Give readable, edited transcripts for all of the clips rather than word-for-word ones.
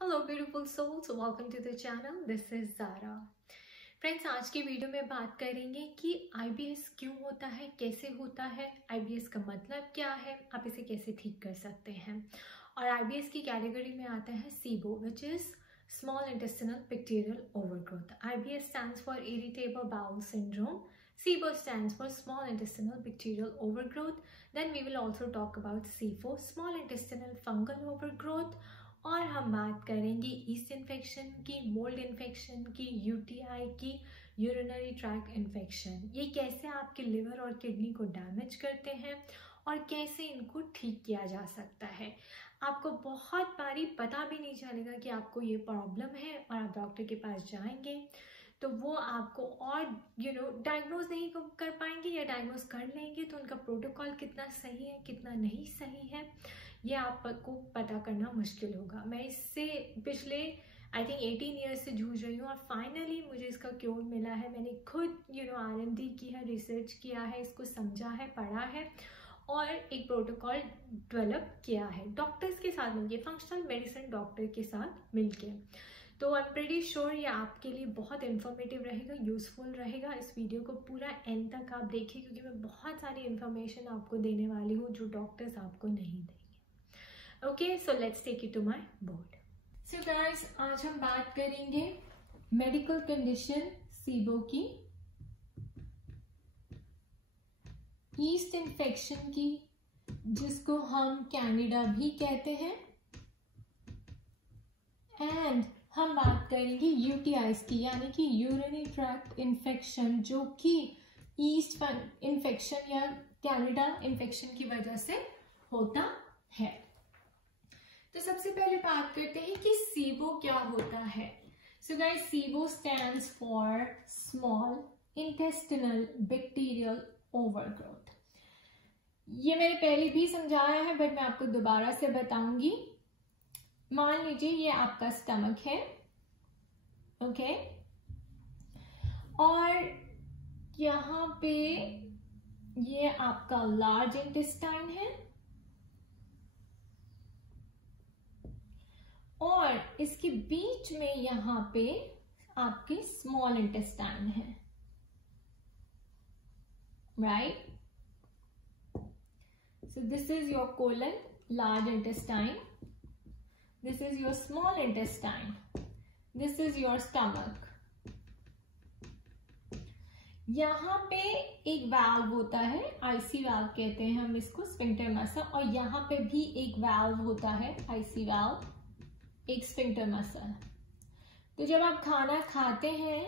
Hello beautiful souls, welcome to the channel. This is Zara. Friends, आज की video में बात करेंगे कि IBS क्यों होता है, कैसे होता है, IBS का मतलब क्या है, आप इसे कैसे ठीक कर सकते हैं। और IBS की कैटेगरी में आता है SIBO, which is Small Intestinal Bacterial Overgrowth. IBS stands for Irritable Bowel Syndrome. SIBO stands for Small Intestinal Bacterial Overgrowth. Then we will also talk about SIFO, Small Intestinal Fungal Overgrowth. और हम बात करेंगे east infection की, mould infection की, UTI की, urinary tract infection. ये कैसे आपके लिवर और किडनी को डैमेज करते हैं और कैसे इनको ठीक किया जा सकता है। आपको बहुत बारी पता भी नहीं चलेगा कि आपको ये प्रॉब्लम है और आप डॉक्टर के पास जाएंगे तो वो आपको और डायग्नोज नहीं कर पाएंगे, या डायग्नोज कर लेंगे तो उनका प्रोटोकॉल कितना सही है कितना नहीं सही है ये आपको पता करना मुश्किल होगा। मैं इससे पिछले आई थिंक 18 ईयर्स से जूझ रही हूँ और फाइनली मुझे इसका क्योर मिला है। मैंने खुद R&D की है, रिसर्च किया है, इसको समझा है, पढ़ा है और एक प्रोटोकॉल डेवलप किया है डॉक्टर्स के साथ मिलके, फंक्शनल मेडिसिन डॉक्टर के साथ मिलके। तो आई एम प्रीटी श्योर ये आपके लिए बहुत इन्फॉर्मेटिव रहेगा, यूजफुल रहेगा। इस वीडियो को पूरा एंड तक आप देखिए क्योंकि मैं बहुत सारी इन्फॉर्मेशन आपको देने वाली हूँ जो डॉक्टर्स आपको नहीं देंगे। Okay, so let's take it to my board. So guys, आज हम बात करेंगे मेडिकल कंडीशन SIBO की, ईस्ट इन्फेक्शन की, जिसको हम कैंडिडा भी कहते हैं, एंड हम बात करेंगे यूटीआईज की, यानी कि यूरिनरी ट्रैक्ट इन्फेक्शन, जो कि ईस्ट इन्फेक्शन या कैंडिडा इन्फेक्शन की वजह से होता है। तो सबसे पहले बात करते हैं कि SIBO क्या होता है। So guys, SIBO stands for small intestinal bacterial overgrowth. ये मैंने पहले भी समझाया है बट मैं आपको दोबारा से बताऊंगी। मान लीजिए ये आपका स्टमक है, ओके, और यहाँ पे ये आपका लार्ज इंटेस्टाइन है और इसके बीच में यहाँ पे आपके स्मॉल इंटेस्टाइन है, right. So this is your colon, large intestine, this is your small intestine, this is your stomach। यहाँ पे एक वाल्व होता है, आईसी वाल्व कहते हैं हम इसको, स्फिंक्टर मसल, और यहाँ पे भी एक वाल्व होता है, आईसी वाल्व, एक स्फिंक्टर मसल। तो जब आप खाना खाते हैं,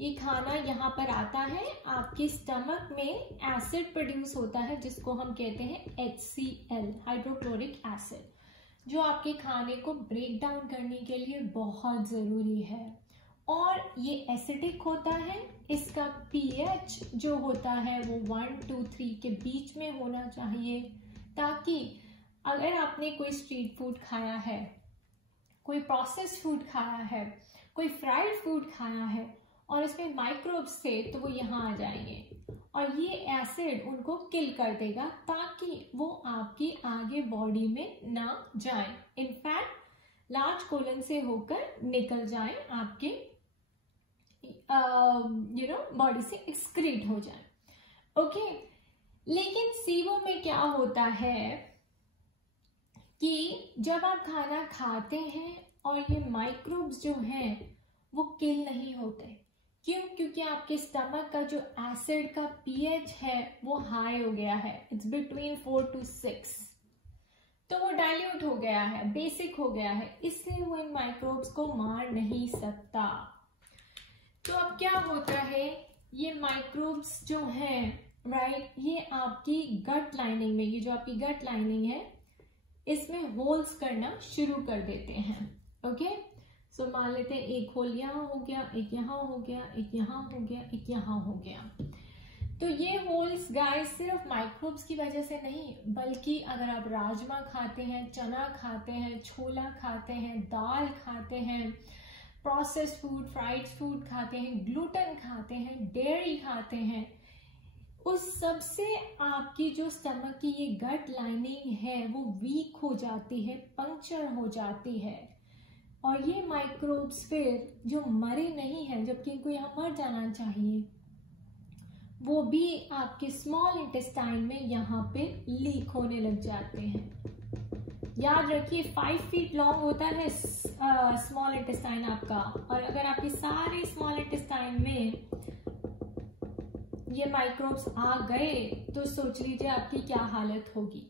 ये खाना यहाँ पर आता है, आपके स्टमक में एसिड प्रोड्यूस होता है जिसको हम कहते हैं HCl, हाइड्रोक्लोरिक एसिड, जो आपके खाने को ब्रेक डाउन करने के लिए बहुत जरूरी है। और ये एसिडिक होता है, इसका pH जो होता है वो 1 to 3 के बीच में होना चाहिए, ताकि अगर आपने कोई स्ट्रीट फूड खाया है, कोई प्रोसेस्ड फूड खाया है, कोई फ्राइड फूड खाया है और इसमें माइक्रोब्स थे तो वो यहाँ आ जाएंगे और ये एसिड उनको किल कर देगा ताकि वो आपकी आगे बॉडी में ना जाए, इनफैक्ट लार्ज कोलन से होकर निकल जाए, आपके बॉडी से एक्सक्रीट हो जाए, ओके। लेकिन SIBO में क्या होता है कि जब आप खाना खाते हैं और ये माइक्रोब्स जो हैं वो किल नहीं होते। क्यों? क्योंकि आपके स्टमक का जो एसिड का pH है वो हाई हो गया है, इट्स बिटवीन 4 to 6, तो वो डाइल्यूट हो गया है, बेसिक हो गया है, इसलिए वो इन माइक्रोब्स को मार नहीं सकता। तो अब क्या होता है, ये माइक्रोब्स जो हैं, राइट, ये आपकी गट लाइनिंग में, ये जो आपकी गट लाइनिंग है इसमें होल्स करना शुरू कर देते हैं, ओके। सो मान लेते हैं एक होल यहाँ हो गया, एक यहाँ हो गया, एक यहाँ हो गया, एक यहाँ हो गया। तो ये होल्स गाइस सिर्फ माइक्रोब्स की वजह से नहीं, बल्कि अगर आप राजमा खाते हैं, चना खाते हैं, छोला खाते हैं, दाल खाते हैं, प्रोसेस्ड फूड, फ्राइड फूड खाते हैं, ग्लूटेन खाते हैं, डेयरी खाते हैं, उस सब से आपकी जो स्टमक की ये गट लाइनिंग है वो वीक हो जाती है, पंक्चर हो जाती है। और ये माइक्रोब्स फिर जो मरे नहीं हैं, जबकि इनको यहाँ मर जाना चाहिए, वो भी आपके स्मॉल इंटेस्टाइन में यहाँ पे लीक होने लग जाते हैं। याद रखिए 5 फीट लॉन्ग होता है स्मॉल इंटेस्टाइन आपका, और अगर आपके सारे स्मॉल इंटेस्टाइन में ये माइक्रोब्स आ गए तो सोच लीजिए आपकी क्या हालत होगी।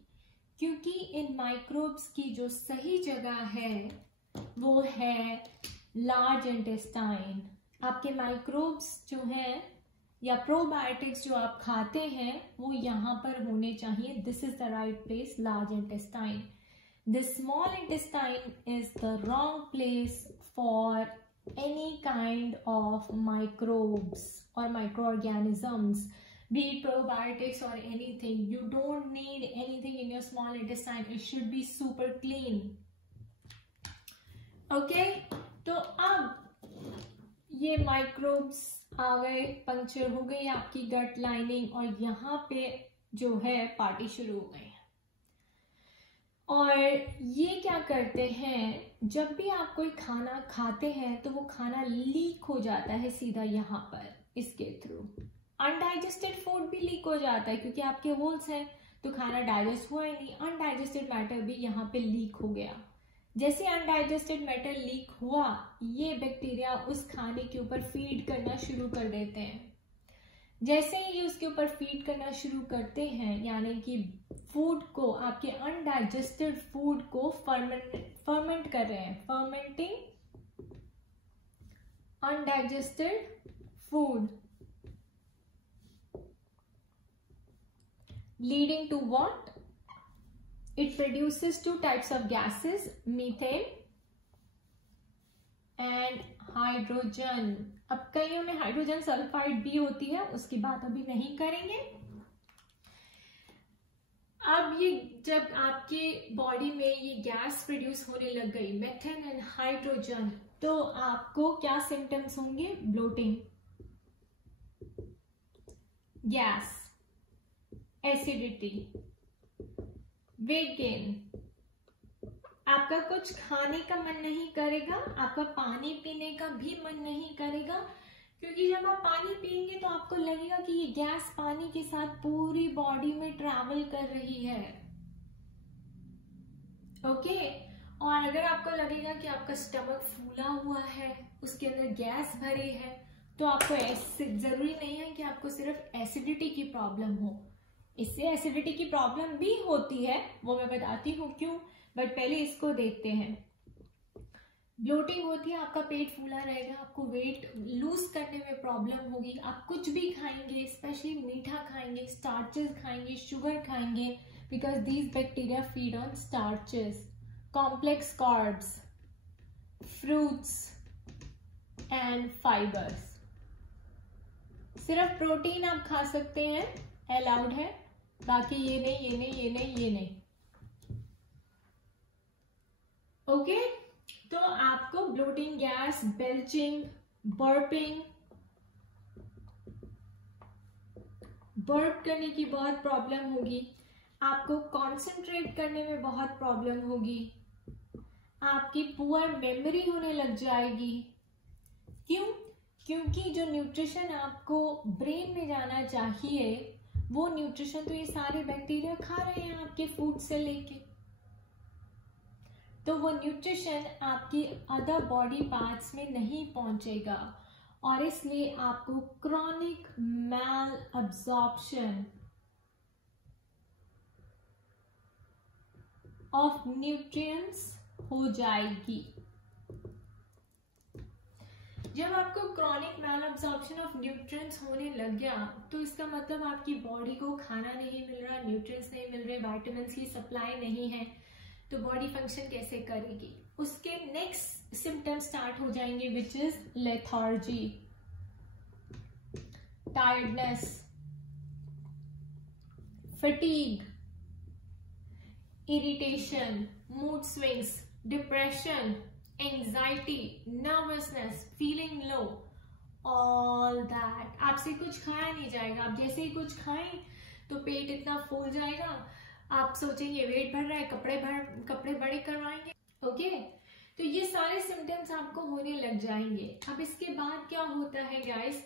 क्योंकि इन माइक्रोब्स की जो सही जगह है वो है लार्ज इंटेस्टाइन। आपके माइक्रोब्स जो हैं या प्रोबायोटिक्स जो आप खाते हैं वो यहाँ पर होने चाहिए। This is the right place, large intestine. The small intestine is the wrong place for any kind of microbes or microorganisms, be it probiotics or anything. You don't need anything in your small intestine. It should be super clean. Okay, तो अब ये microbes आ गए, puncture हो गई आपकी गट lining, और यहाँ पे जो है पार्टी शुरू हो गई। और ये क्या करते हैं, जब भी आप कोई खाना खाते हैं तो वो खाना लीक हो जाता है सीधा यहाँ पर इसके थ्रू। अनडाइजेस्टेड फूड भी लीक हो जाता है क्योंकि आपके होल्स हैं तो खाना डाइजेस्ट हुआ ही नहीं, अनडाइजेस्टेड मैटर भी यहाँ पे लीक हो गया। जैसे अनडाइजेस्टेड मैटर लीक हुआ, ये बैक्टीरिया उस खाने के ऊपर फीड करना शुरू कर देते हैं। जैसे ही उसके ऊपर फीड करना शुरू करते हैं, यानी कि फूड को, आपके अनडाइजेस्टेड फूड को फर्मेंट कर रहे हैं, fermenting undigested food, leading to what? It produces 2 types of gases, methane and hydrogen. अब कईयों में हाइड्रोजन सल्फाइड भी होती है, उसकी बात अभी नहीं करेंगे। अब ये जब आपके बॉडी में ये गैस प्रोड्यूस होने लग गई, मीथेन एंड हाइड्रोजन, तो आपको क्या सिम्टम्स होंगे? Bloating, gas, acidity, weight gain, आपका कुछ खाने का मन नहीं करेगा, आपका पानी पीने का भी मन नहीं करेगा, क्योंकि जब आप पानी पिएंगे तो आपको लगेगा कि ये गैस पानी के साथ पूरी बॉडी में ट्रैवल कर रही है। ओके, और अगर आपको लगेगा कि आपका स्टमक फूला हुआ है, उसके अंदर गैस भरी है, तो आपको जरूरी नहीं है कि आपको सिर्फ एसिडिटी की प्रॉब्लम हो। इससे एसिडिटी की प्रॉब्लम भी होती है, वो मैं बताती हूँ क्यों, बट पहले इसको देखते हैं। ब्लोटिंग होती है, आपका पेट फूला रहेगा, आपको वेट लूज करने में प्रॉब्लम होगी। आप कुछ भी खाएंगे, स्पेशली मीठा खाएंगे, स्टार्चेस खाएंगे, शुगर खाएंगे, because these bacteria feed on starches, complex carbs, fruits and fibres. सिर्फ प्रोटीन आप खा सकते हैं, अलाउड है, बाकी ये नहीं, ये नहीं, ये नहीं, ये नहीं। ओके, तो आपको bloating, gas, belching, burping, burp करने की बहुत प्रॉब्लम होगी, आपको कंसंट्रेट करने में बहुत प्रॉब्लम होगी, आपकी पुअर मेमोरी होने लग जाएगी। क्यों? क्योंकि जो न्यूट्रिशन आपको ब्रेन में जाना चाहिए, वो न्यूट्रिशन तो ये सारे बैक्टीरिया खा रहे हैं आपके फूड से लेके, तो वो न्यूट्रिशन आपकी अदर बॉडी पार्ट्स में नहीं पहुंचेगा, और इसलिए आपको chronic malabsorption of nutrients हो जाएगी। जब आपको chronic malabsorption of nutrients होने लग गया, तो इसका मतलब आपकी बॉडी को खाना नहीं मिल रहा, न्यूट्रिएंट्स नहीं मिल रहे, विटामिन्स की सप्लाई नहीं है, तो बॉडी फंक्शन कैसे करेगी? उसके नेक्स्ट सिम्टम्स स्टार्ट हो जाएंगे, which is lethargy, tiredness, fatigue, irritation, mood swings, depression, anxiety, nervousness, feeling low, all that. आपसे कुछ खाया नहीं जाएगा, आप जैसे ही कुछ खाएं तो पेट इतना फूल जाएगा, आप सोचेंगे वेट बढ़ रहा है, कपड़े बड़े करवाएंगे। ओके, तो ये सारे सिम्टम्स आपको होने लग जाएंगे। अब इसके बाद क्या होता है गाइस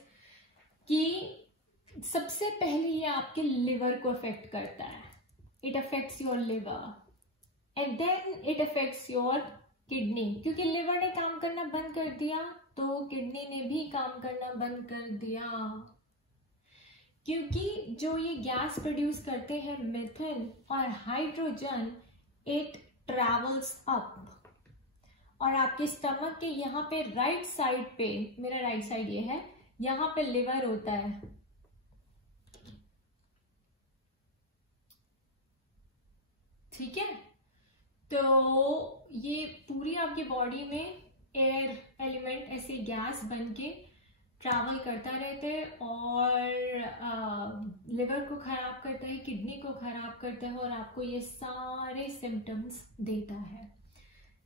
कि सबसे पहले ये आपके लिवर को अफेक्ट करता है। It affects your liver and then it affects your kidney, क्योंकि लिवर ने काम करना बंद कर दिया तो किडनी ने भी काम करना बंद कर दिया, क्योंकि जो ये गैस प्रोड्यूस करते हैं मीथेन और हाइड्रोजन, इट ट्रैवल्स अप और आपके स्टमक के यहाँ पे राइट साइड पे, मेरा राइट साइड ये है, यहाँ पे लिवर होता है। ठीक है, तो ये पूरी आपकी बॉडी में एयर एलिमेंट ऐसे गैस बन के ट्रैवल करता रहता है और लिवर को खराब करता है, किडनी को खराब करता है और आपको ये सारे सिम्टम्स देता है।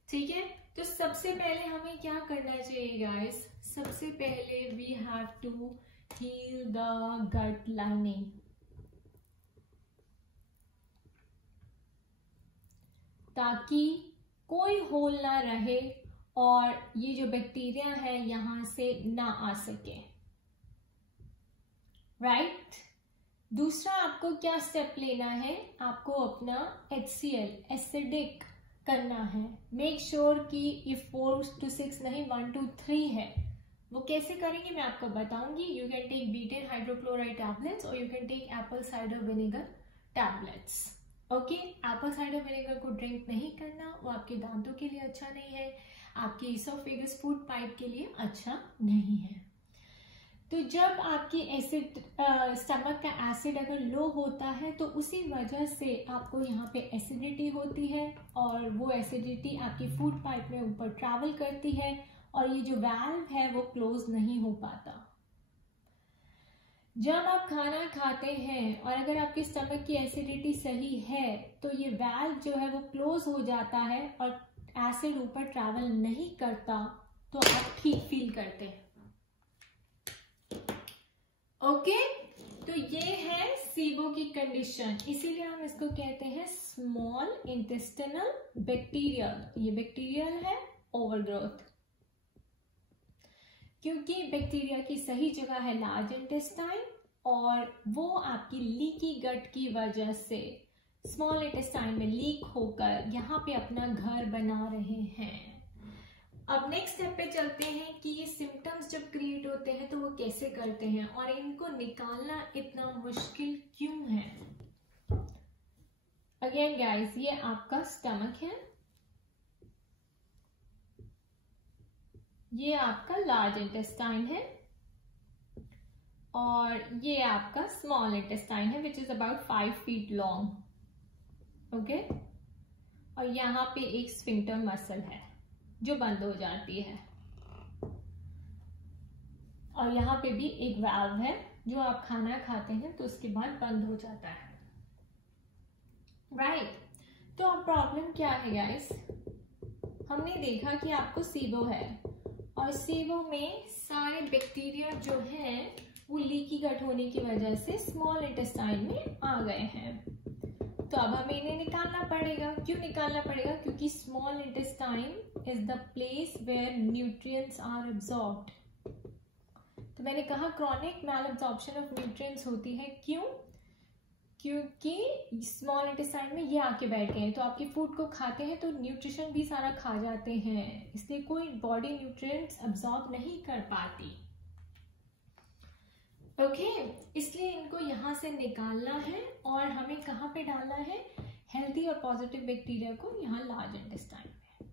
ठीक है, तो सबसे पहले हमें क्या करना चाहिए गाइस? सबसे पहले we have to heal the gut lining. ताकि कोई होल ना रहे और ये जो बैक्टीरिया है यहां से ना आ सके। राइट? दूसरा आपको क्या स्टेप लेना है? आपको अपना HCl एसिडिक करना है। मेक श्योर कि ये 4 to 6 नहीं 1 to 3 है। वो कैसे करेंगे मैं आपको बताऊंगी। You can take betaine hydrochloride tablets और you can take apple cider vinegar tablets. Okay, apple cider vinegar को ड्रिंक नहीं करना, वो आपके दांतों के लिए अच्छा नहीं है, आपके इसोफेगस फूड पाइप के लिए अच्छा नहीं है। तो जब आपकी एसिड स्टमक का एसिड अगर लो होता है तो उसी वजह से आपको यहाँ पे एसिडिटी होती है और वो एसिडिटी आपकी फूड पाइप में ऊपर ट्रैवल करती है और ये जो वाल्व है वो क्लोज नहीं हो पाता। जब आप खाना खाते हैं और अगर आपके स्टमक की एसिडिटी सही है तो ये वाल्व जो है वो क्लोज हो जाता है और एसिड ऊपर ट्रैवल नहीं करता, तो आप ठीक फील करते हैं। ओके, तो ये है सीबो की कंडीशन, इसीलिए हम इसको कहते हैं स्मॉल इंटेस्टिनल बैक्टीरियल। ये बैक्टीरियल है ओवरग्रोथ, क्योंकि बैक्टीरिया की सही जगह है लार्ज इंटेस्टाइन और वो आपकी लीकी गट की वजह से स्मॉल इंटेस्टाइन में लीक होकर यहाँ पे अपना घर बना रहे हैं। अब नेक्स्ट स्टेप पे चलते हैं कि ये सिम्टम्स जब क्रिएट होते हैं तो वो कैसे करते हैं और इनको निकालना इतना मुश्किल क्यों है। अगेन गाइस, ये आपका स्टमक है, ये आपका लार्ज इंटेस्टाइन है और ये आपका स्मॉल इंटेस्टाइन है which is about 5 feet long. Okay, और यहाँ पे एक स्फिंक्टर मसल है जो बंद हो जाती है और यहाँ पे भी एक वाल्व है जो आप खाना खाते हैं तो उसके बाद बंद हो जाता है। राइट? तो अब प्रॉब्लम क्या है गाइस? हमने देखा कि आपको सीबो है और सीबो में सारे बैक्टीरिया जो हैं वो लीकी गट होने की वजह से स्मॉल इंटेस्टाइन में आ गए हैं। तो अब हमें इन्हें निकालना पड़ेगा। क्यों निकालना पड़ेगा? क्योंकि small intestine is the place where nutrients are absorbed. तो मैंने कहा chronic malabsorption of nutrients होती है। क्यों? क्योंकि स्मॉल इंटेस्टाइन में ये आके बैठ गए हैं तो आपके फूड को खाते हैं तो न्यूट्रिशन भी सारा खा जाते हैं, इसलिए कोई बॉडी न्यूट्रिएंट्स एब्सॉर्ब नहीं कर पाती। ओके, इसलिए इनको यहाँ से निकालना है और हमें कहाँ पे डालना है? हेल्दी और पॉजिटिव बैक्टीरिया को यहाँ लार्ज इंटेस्टाइन में।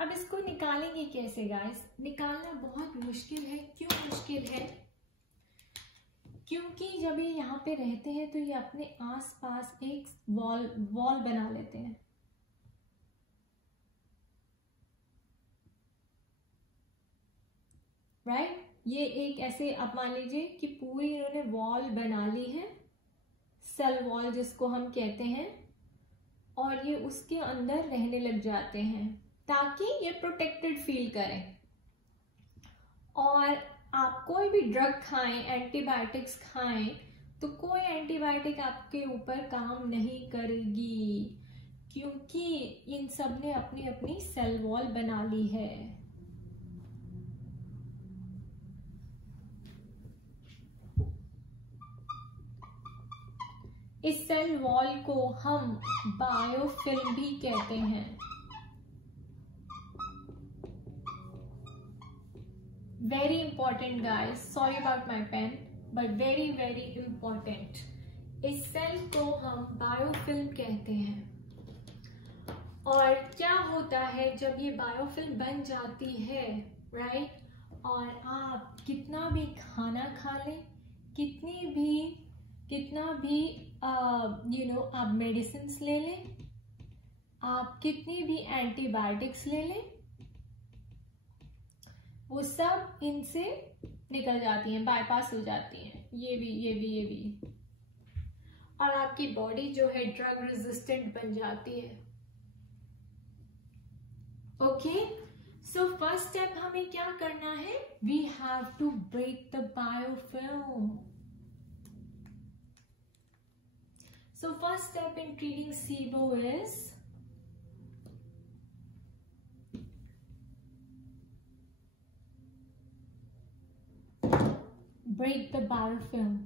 अब इसको निकालेंगे कैसे गाइस? निकालना बहुत मुश्किल है। क्यों मुश्किल है? क्योंकि जब ये यहाँ पे रहते हैं तो ये अपने आसपास एक वॉल बना लेते हैं। राइट? ये एक ऐसे आप मान लीजिए कि पूरी इन्होंने वॉल बना ली है, सेल वॉल जिसको हम कहते हैं, और ये उसके अंदर रहने लग जाते हैं ताकि ये प्रोटेक्टेड फील करें। और आप कोई भी ड्रग खाएं, एंटीबायोटिक्स खाएं, तो कोई एंटीबायोटिक आपके ऊपर काम नहीं करेगी, क्योंकि इन सब ने अपनी अपनी सेल वॉल बना ली है। इस सेल वॉल को हम बायोफिल्म भी कहते हैं। Very important guys, sorry about my pen, but very very important. इस सेल को हम बायोफिल्म कहते हैं। और क्या होता है जब ये बायोफिल्म बन जाती है, राइट, और आप कितना भी खाना खा लें, कितना भी आप मेडिसिन ले लें, आप कितनी भी एंटीबायोटिक्स ले लें, वो सब इनसे निकल जाती हैं, बाईपास हो जाती हैं, ये भी और आपकी बॉडी जो है ड्रग रेजिस्टेंट बन जाती है। ओके, सो फर्स्ट स्टेप हमें क्या करना है? We have to break the biofilm. So first step in treating SIBO is break the biofilm.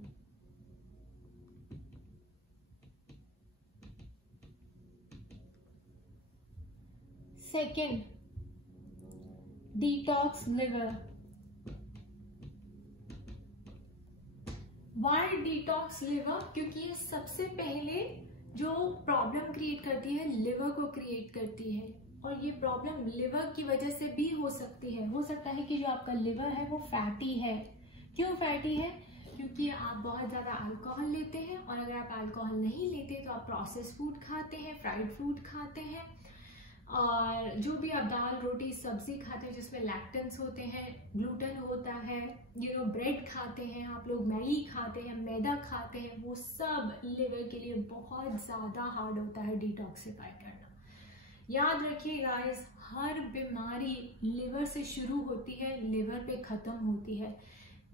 Second, detox liver. Why detox liver? क्योंकि ये सबसे पहले जो प्रॉब्लम क्रिएट करती है लिवर को क्रिएट करती है, और ये प्रॉब्लम लिवर की वजह से भी हो सकती है। हो सकता है कि जो आपका लिवर है वो फैटी है। क्यों फैटी है? क्योंकि आप बहुत ज़्यादा अल्कोहल लेते हैं, और अगर आप अल्कोहल नहीं लेते तो आप प्रोसेस फूड खाते हैं, फ्राइड फूड खाते हैं, और जो भी आप दाल रोटी सब्जी खाते हैं जिसमें लैक्टेंस होते हैं, ग्लूटेन होता है, ब्रेड खाते हैं आप लोग, मैगी खाते हैं, मैदा खाते हैं, वो सब लिवर के लिए बहुत ज़्यादा हार्ड होता है डिटॉक्सिफाई करना। याद रखिए गाइस, हर बीमारी लिवर से शुरू होती है, लिवर पे ख़त्म होती है।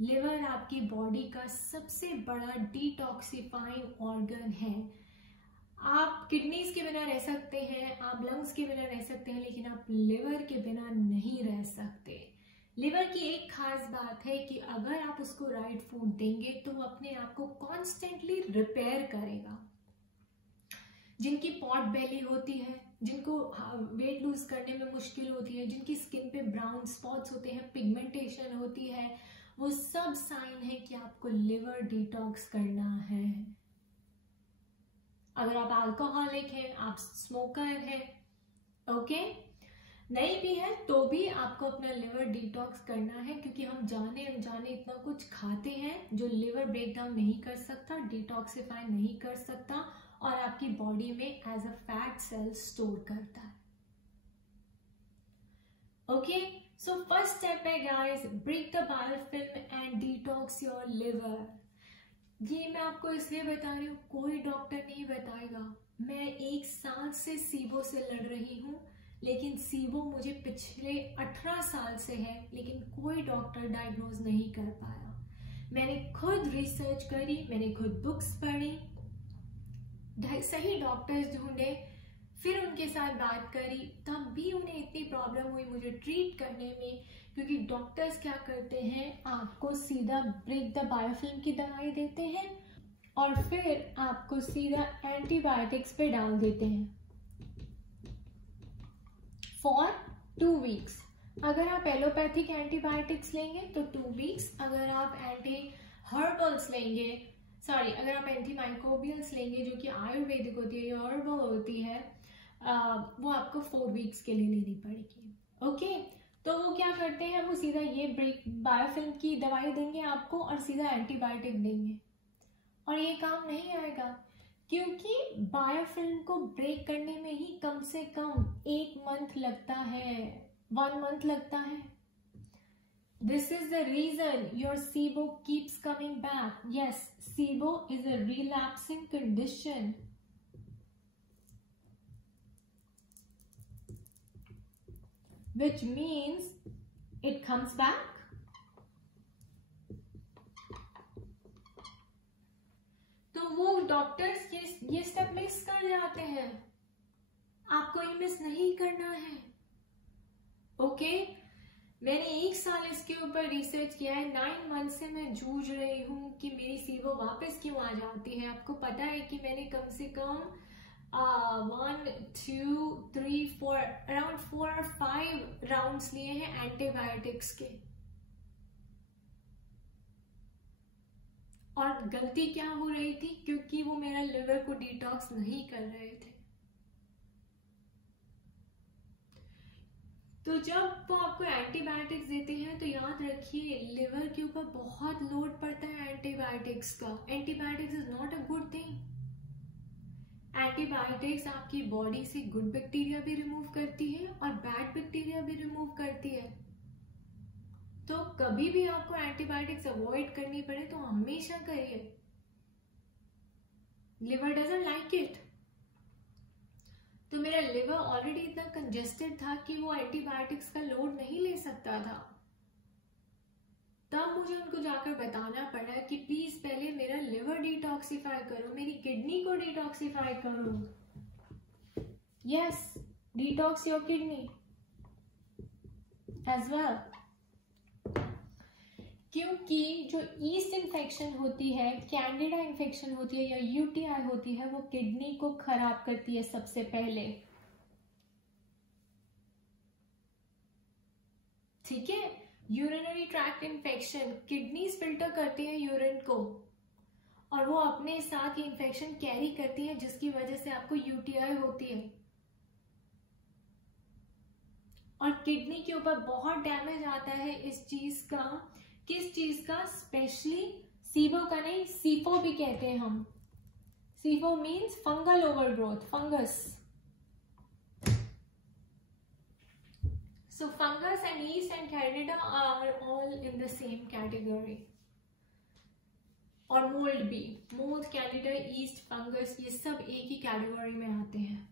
लिवर आपकी बॉडी का सबसे बड़ा डिटॉक्सिफाइंग ऑर्गन है। आप किडनीज के बिना रह सकते हैं, आप लंग्स के बिना रह सकते हैं, लेकिन आप लिवर के बिना नहीं रह सकते। लिवर की एक खास बात है कि अगर आप उसको राइट फूड देंगे तो वो अपने आप को कॉन्स्टेंटली रिपेयर करेगा। जिनकी पॉट बेली होती है, जिनको वेट लूज करने में मुश्किल होती है, जिनकी स्किन पे ब्राउन स्पॉट्स होते हैं, पिगमेंटेशन होती है, वो सब साइन है कि आपको लिवर डिटॉक्स करना है। अगर आप अल्कोहलिक हैं, आप स्मोकर हैं, ओके, नहीं भी है तो भी आपको अपना लिवर डिटॉक्स करना है, क्योंकि हम जाने अनजाने इतना कुछ खाते हैं जो लिवर ब्रेक डाउन नहीं कर सकता, डिटॉक्सिफाई नहीं कर सकता, और आपकी बॉडी में as a fat cell store करता है। ओके, सो फर्स्ट स्टेप है guys, break the biofilm and detox your liver. ये मैं आपको इसलिए बता रही हूँ, कोई डॉक्टर नहीं बताएगा। मैं 1 साल से SIBO से लड़ रही हूँ, लेकिन SIBO मुझे पिछले 18 साल से है, लेकिन कोई डॉक्टर डायग्नोज नहीं कर पाया। मैंने खुद रिसर्च करी, मैंने खुद बुक्स पढ़ी, सही डॉक्टर्स ढूंढे, फिर उनके साथ बात करी, तब भी उन्हें इतनी प्रॉब्लम हुई मुझे ट्रीट करने में, क्योंकि डॉक्टर्स क्या करते हैं, आपको सीधा ब्रेक द बायोफिल्म की दवाई देते हैं और फिर आपको सीधा एंटीबायोटिक्स पे डाल देते हैं फॉर 2 वीक्स। अगर आप एलोपैथिक एंटीबायोटिक्स लेंगे तो 2 वीक्स, अगर आप अगर आप एंटीमाइक्रोबियल्स लेंगे जो कि आयुर्वेदिक होती है, हर्बल होती है, वो आपको 4 वीक्स के लिए लेनी पड़ेगी। ओके, तो वो क्या करते हैं, वो सीधा ये ब्रेक बायोफिल्म की दवाई देंगे आपको और सीधा एंटीबायोटिक देंगे, और ये काम नहीं आएगा, क्योंकि बायोफिल्म को ब्रेक करने में ही कम से कम 1 मंथ लगता है, 1 मंथ लगता है। This is the reason your SIBO keeps coming back. Yes, SIBO is a relapsing condition. Which means it comes back. तो वो डॉक्टर्स ये स्टेप मिस कर जाते हैं। आपको ये मिस नहीं करना है। ओके, मैंने 1 साल इसके ऊपर रिसर्च किया है। 9 मंथ से मैं जूझ रही हूँ कि मेरी सीबो वापस क्यों आ जाती है। आपको पता है कि मैंने कम से कम 1 2 3 4 अराउंड 4 और 5 राउंड्स लिए हैं एंटीबायोटिक्स के। और गलती क्या हो रही थी, क्योंकि वो मेरा लिवर को डिटॉक्स नहीं कर रहे थे। तो जब वो आपको एंटीबायोटिक्स देते हैं तो याद रखिए लिवर के ऊपर बहुत लोड पड़ता है एंटीबायोटिक्स का। Antibiotics is not a good thing. Antibiotics आपकी बॉडी से गुड बैक्टीरिया भी रिमूव करती है और बैड बैक्टीरिया भी रिमूव करती है। तो कभी भी आपको एंटीबायोटिक्स अवॉइड करनी पड़े तो हमेशा करिए। Liver doesn't like it. तो मेरा लिवर ऑलरेडी इतना कंजेस्टेड था कि वो एंटीबायोटिक्स का लोड नहीं ले सकता था। तब मुझे उनको जाकर बताना पड़ा कि प्लीज पहले मेरा लिवर डिटॉक्सिफाई करो, मेरी किडनी को डिटॉक्सिफाई करो। Yes, detox your kidney as well. क्योंकि जो ईस्ट इन्फेक्शन होती है, कैंडिडा इन्फेक्शन होती है या यूटीआई होती है, वो किडनी को खराब करती है सबसे पहले। ठीक है, urinary tract infection, kidneys filter करती है यूरिन को और वो अपने साथ ये इन्फेक्शन कैरी करती है, जिसकी वजह से आपको यूटीआई होती है। और किडनी के ऊपर बहुत डैमेज आता है इस चीज का। किस चीज का? स्पेशली सीबो का नहीं, सीफो भी कहते हैं हम। SIFO means fungal overgrowth, fungus. So fungus and yeast and candida are all in the same category. और मोल्ड भी, मोल्ड, कैंडिडा, ईस्ट, फंगस, ये सब एक ही कैटेगरी में आते हैं।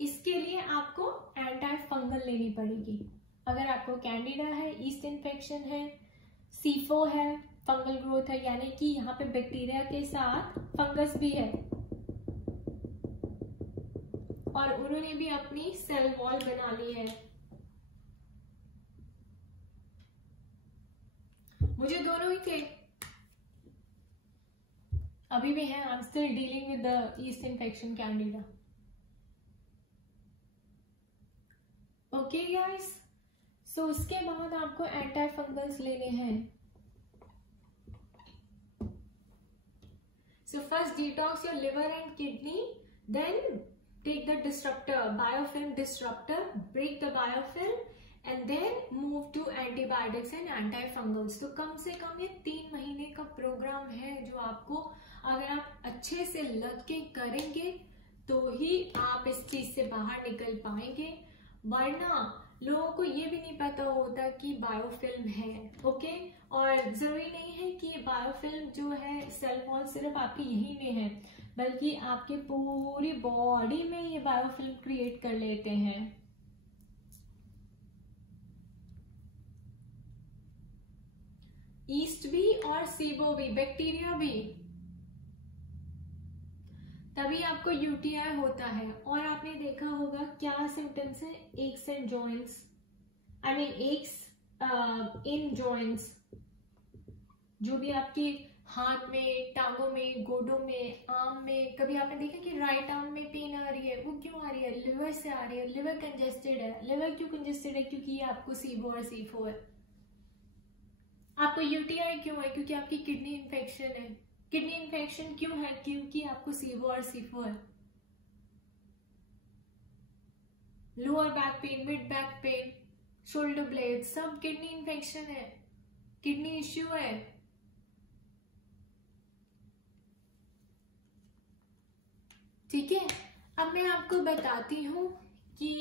इसके लिए आपको एंटी फंगल लेनी पड़ेगी। अगर आपको कैंडिडा है, ईस्ट इन्फेक्शन है, सीफो है, फंगल ग्रोथ है, यानी कि यहाँ पे बैक्टीरिया के साथ फंगस भी है और उन्होंने भी अपनी सेल वॉल बना ली है। मुझे दोनों ही थे, अभी भी है। I am still dealing with the yeast infection, candida. Okay guys, so उसके बाद आपको एंटी फंगल्स लेने हैं। So first detox your liver and kidney, then take the disruptor, biofilm disruptor, break the biofilm and then move to antibiotics and antifungals। तो कम से कम ये 3 महीने का प्रोग्राम है जो आपको, अगर आप अच्छे से लग के करेंगे तो ही आप इस चीज से बाहर निकल पाएंगे। वरना लोगों को ये भी नहीं पता होता कि बायोफिल्म है। ओके, और जरूरी नहीं है कि ये बायोफिल्म जो है सेल वॉल सिर्फ आपके यही में है, बल्कि आपके पूरी बॉडी में ये बायोफिल्म क्रिएट कर लेते हैं। ईस्ट भी और सीबो भी, बैक्टीरिया भी। तभी आपको यूटीआई होता है। और आपने देखा होगा क्या सिम्टम्स है? X and joints, I mean x in joints, जो भी आपके हाथ में, टांगों में, गोडों में, आर्म में। कभी आपने देखा कि राइट आर्म में पेन आ रही है? वो क्यों आ रही है? लिवर से आ रही है। लिवर कंजेस्टेड है। लिवर क्यों कंजेस्टेड है? क्योंकि ये आपको सीबो और सीफो है। आपको यूटीआई क्यों है? क्योंकि आपकी किडनी इन्फेक्शन है। किडनी इन्फेक्शन क्यों है? क्योंकि आपको सीबो और सीफो है। Lower back pain, mid back pain, shoulder blade, सब किडनी इन्फेक्शन है, किडनी इश्यू है। ठीक है, अब मैं आपको बताती हूं कि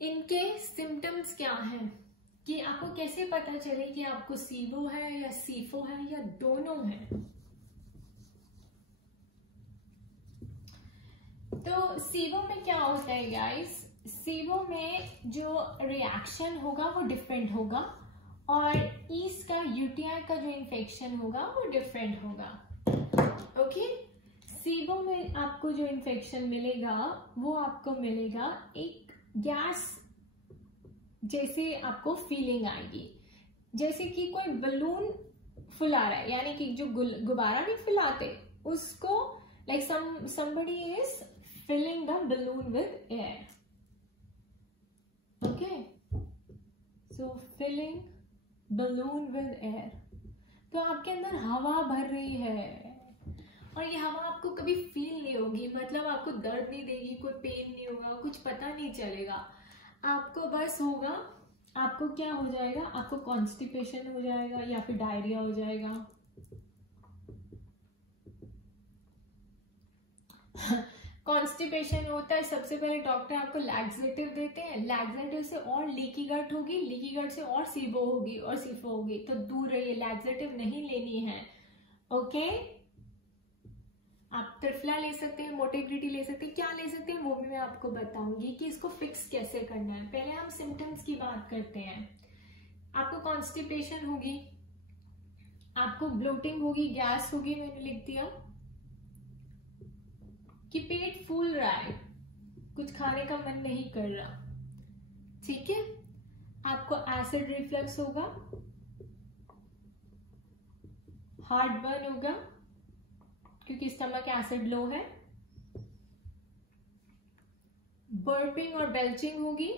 इनके सिम्टम्स क्या हैं, कि आपको कैसे पता चले कि आपको सीबो है या सीफो है या दोनों है। तो सीबो में क्या होता है गाइस? सीबो में जो रिएक्शन होगा वो डिफरेंट होगा और ईस्ट का, यूटीआई का जो इन्फेक्शन होगा वो डिफरेंट होगा। ओके, सीबो में आपको जो इन्फेक्शन मिलेगा वो आपको मिलेगा एक गैस जैसे आपको फीलिंग आएगी, जैसे कि कोई बलून फुला रहा है, यानी कि जो गुब्बारा नहीं फुलाते उसको, like somebody is filling the balloon with air. Okay, so filling balloon with air. तो आपके अंदर हवा भर रही है और ये हवा आपको कभी फील नहीं होगी, मतलब आपको दर्द नहीं देगी, कोई पेन नहीं होगा, कुछ पता नहीं चलेगा। आपको बस होगा, आपको क्या हो जाएगा, आपको कॉन्स्टिपेशन हो जाएगा या फिर डायरिया हो जाएगा। कॉन्स्टिपेशन होता है, सबसे पहले डॉक्टर आपको लैक्सेटिव देते हैं, लैक्सेटिव से और लीकी गट होगी, लीकी गट से और सीबो होगी और सीफो होगी, तो दूर रहिए, लैक्सेटिव नहीं लेनी है। ओके, आप त्रिफला ले सकते हैं, मोटेग्रिटी ले सकते हैं, क्या ले सकते हैं वो भी मैं आपको बताऊंगी कि इसको फिक्स कैसे करना है। पहले हम सिम्टम्स की बात करते हैं। आपको कॉन्स्टिपेशन होगी, आपको ब्लोटिंग होगी, गैस होगी, मैंने लिख दिया कि पेट फूल रहा है, कुछ खाने का मन नहीं कर रहा, ठीक है। आपको एसिड रिफ्लक्स होगा, हार्ट बर्न होगा क्योंकि स्टमक एसिड लो है, बर्पिंग और बेल्चिंग होगी,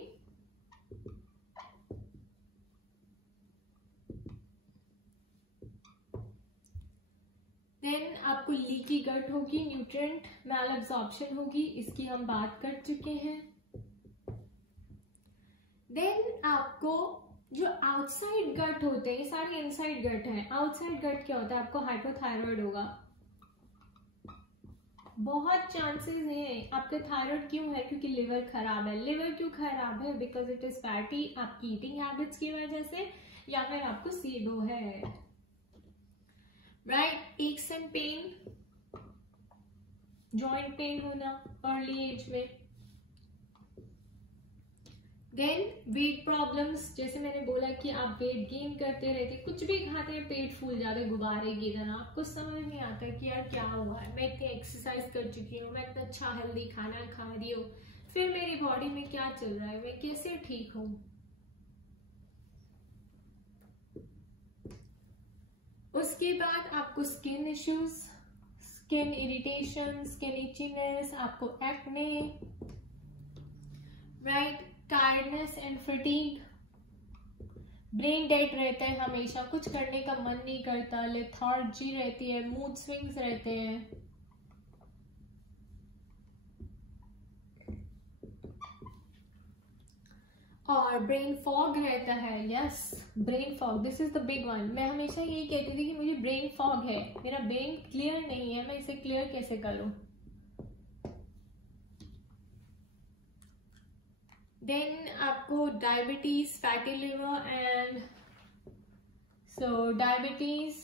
देन आपको लीकी गट होगी, न्यूट्रिएंट मैल एब्जॉर्प्शन होगी, इसकी हम बात कर चुके हैं। देन आपको जो आउटसाइड गट होते हैं, ये सारे इनसाइड गट हैं। आउटसाइड गट क्या होता है, आपको हाइपोथायराइड होगा, बहुत चांसेस हैं। आपका थायराइड क्यों है, क्योंकि लिवर खराब है। लिवर क्यों खराब है, बिकॉज इट इज फैटी, आपकी ईटिंग हैबिट्स की वजह से, या फिर आपको सीबो है, right. Aches and pain, joint pain होना अर्ली एज में। देन वेट प्रॉब्लम्स, जैसे मैंने बोला कि आप वेट गेन करते रहते, कुछ भी खाते हैं पेट फूल जाता है, गुब्बारे की तरह, आपको समझ नहीं आता कि यार क्या हुआ है, मैं इतनी एक्सरसाइज कर चुकी हूँ, मैं इतना अच्छा हेल्दी खाना खा रही हूँ, फिर मेरी बॉडी में क्या चल रहा है, मैं कैसे ठीक हूँ। उसके बाद आपको skin issues, skin irritation, skin itchingness, आपको acne, right, tiredness and fatigue, brain dead रहता है हमेशा, कुछ करने का मन नहीं करता, लेथार्जी रहती है, मूड स्विंग्स रहते हैं, और ब्रेन फॉग रहता है। Yes, brain fog, this is the big one. मैं हमेशा यही कहती थी कि मुझे ब्रेन फॉग है, मेरा ब्रेन क्लियर नहीं है, मैं इसे क्लियर कैसे करूं। देन आपको diabetes, fatty liver and diabetes,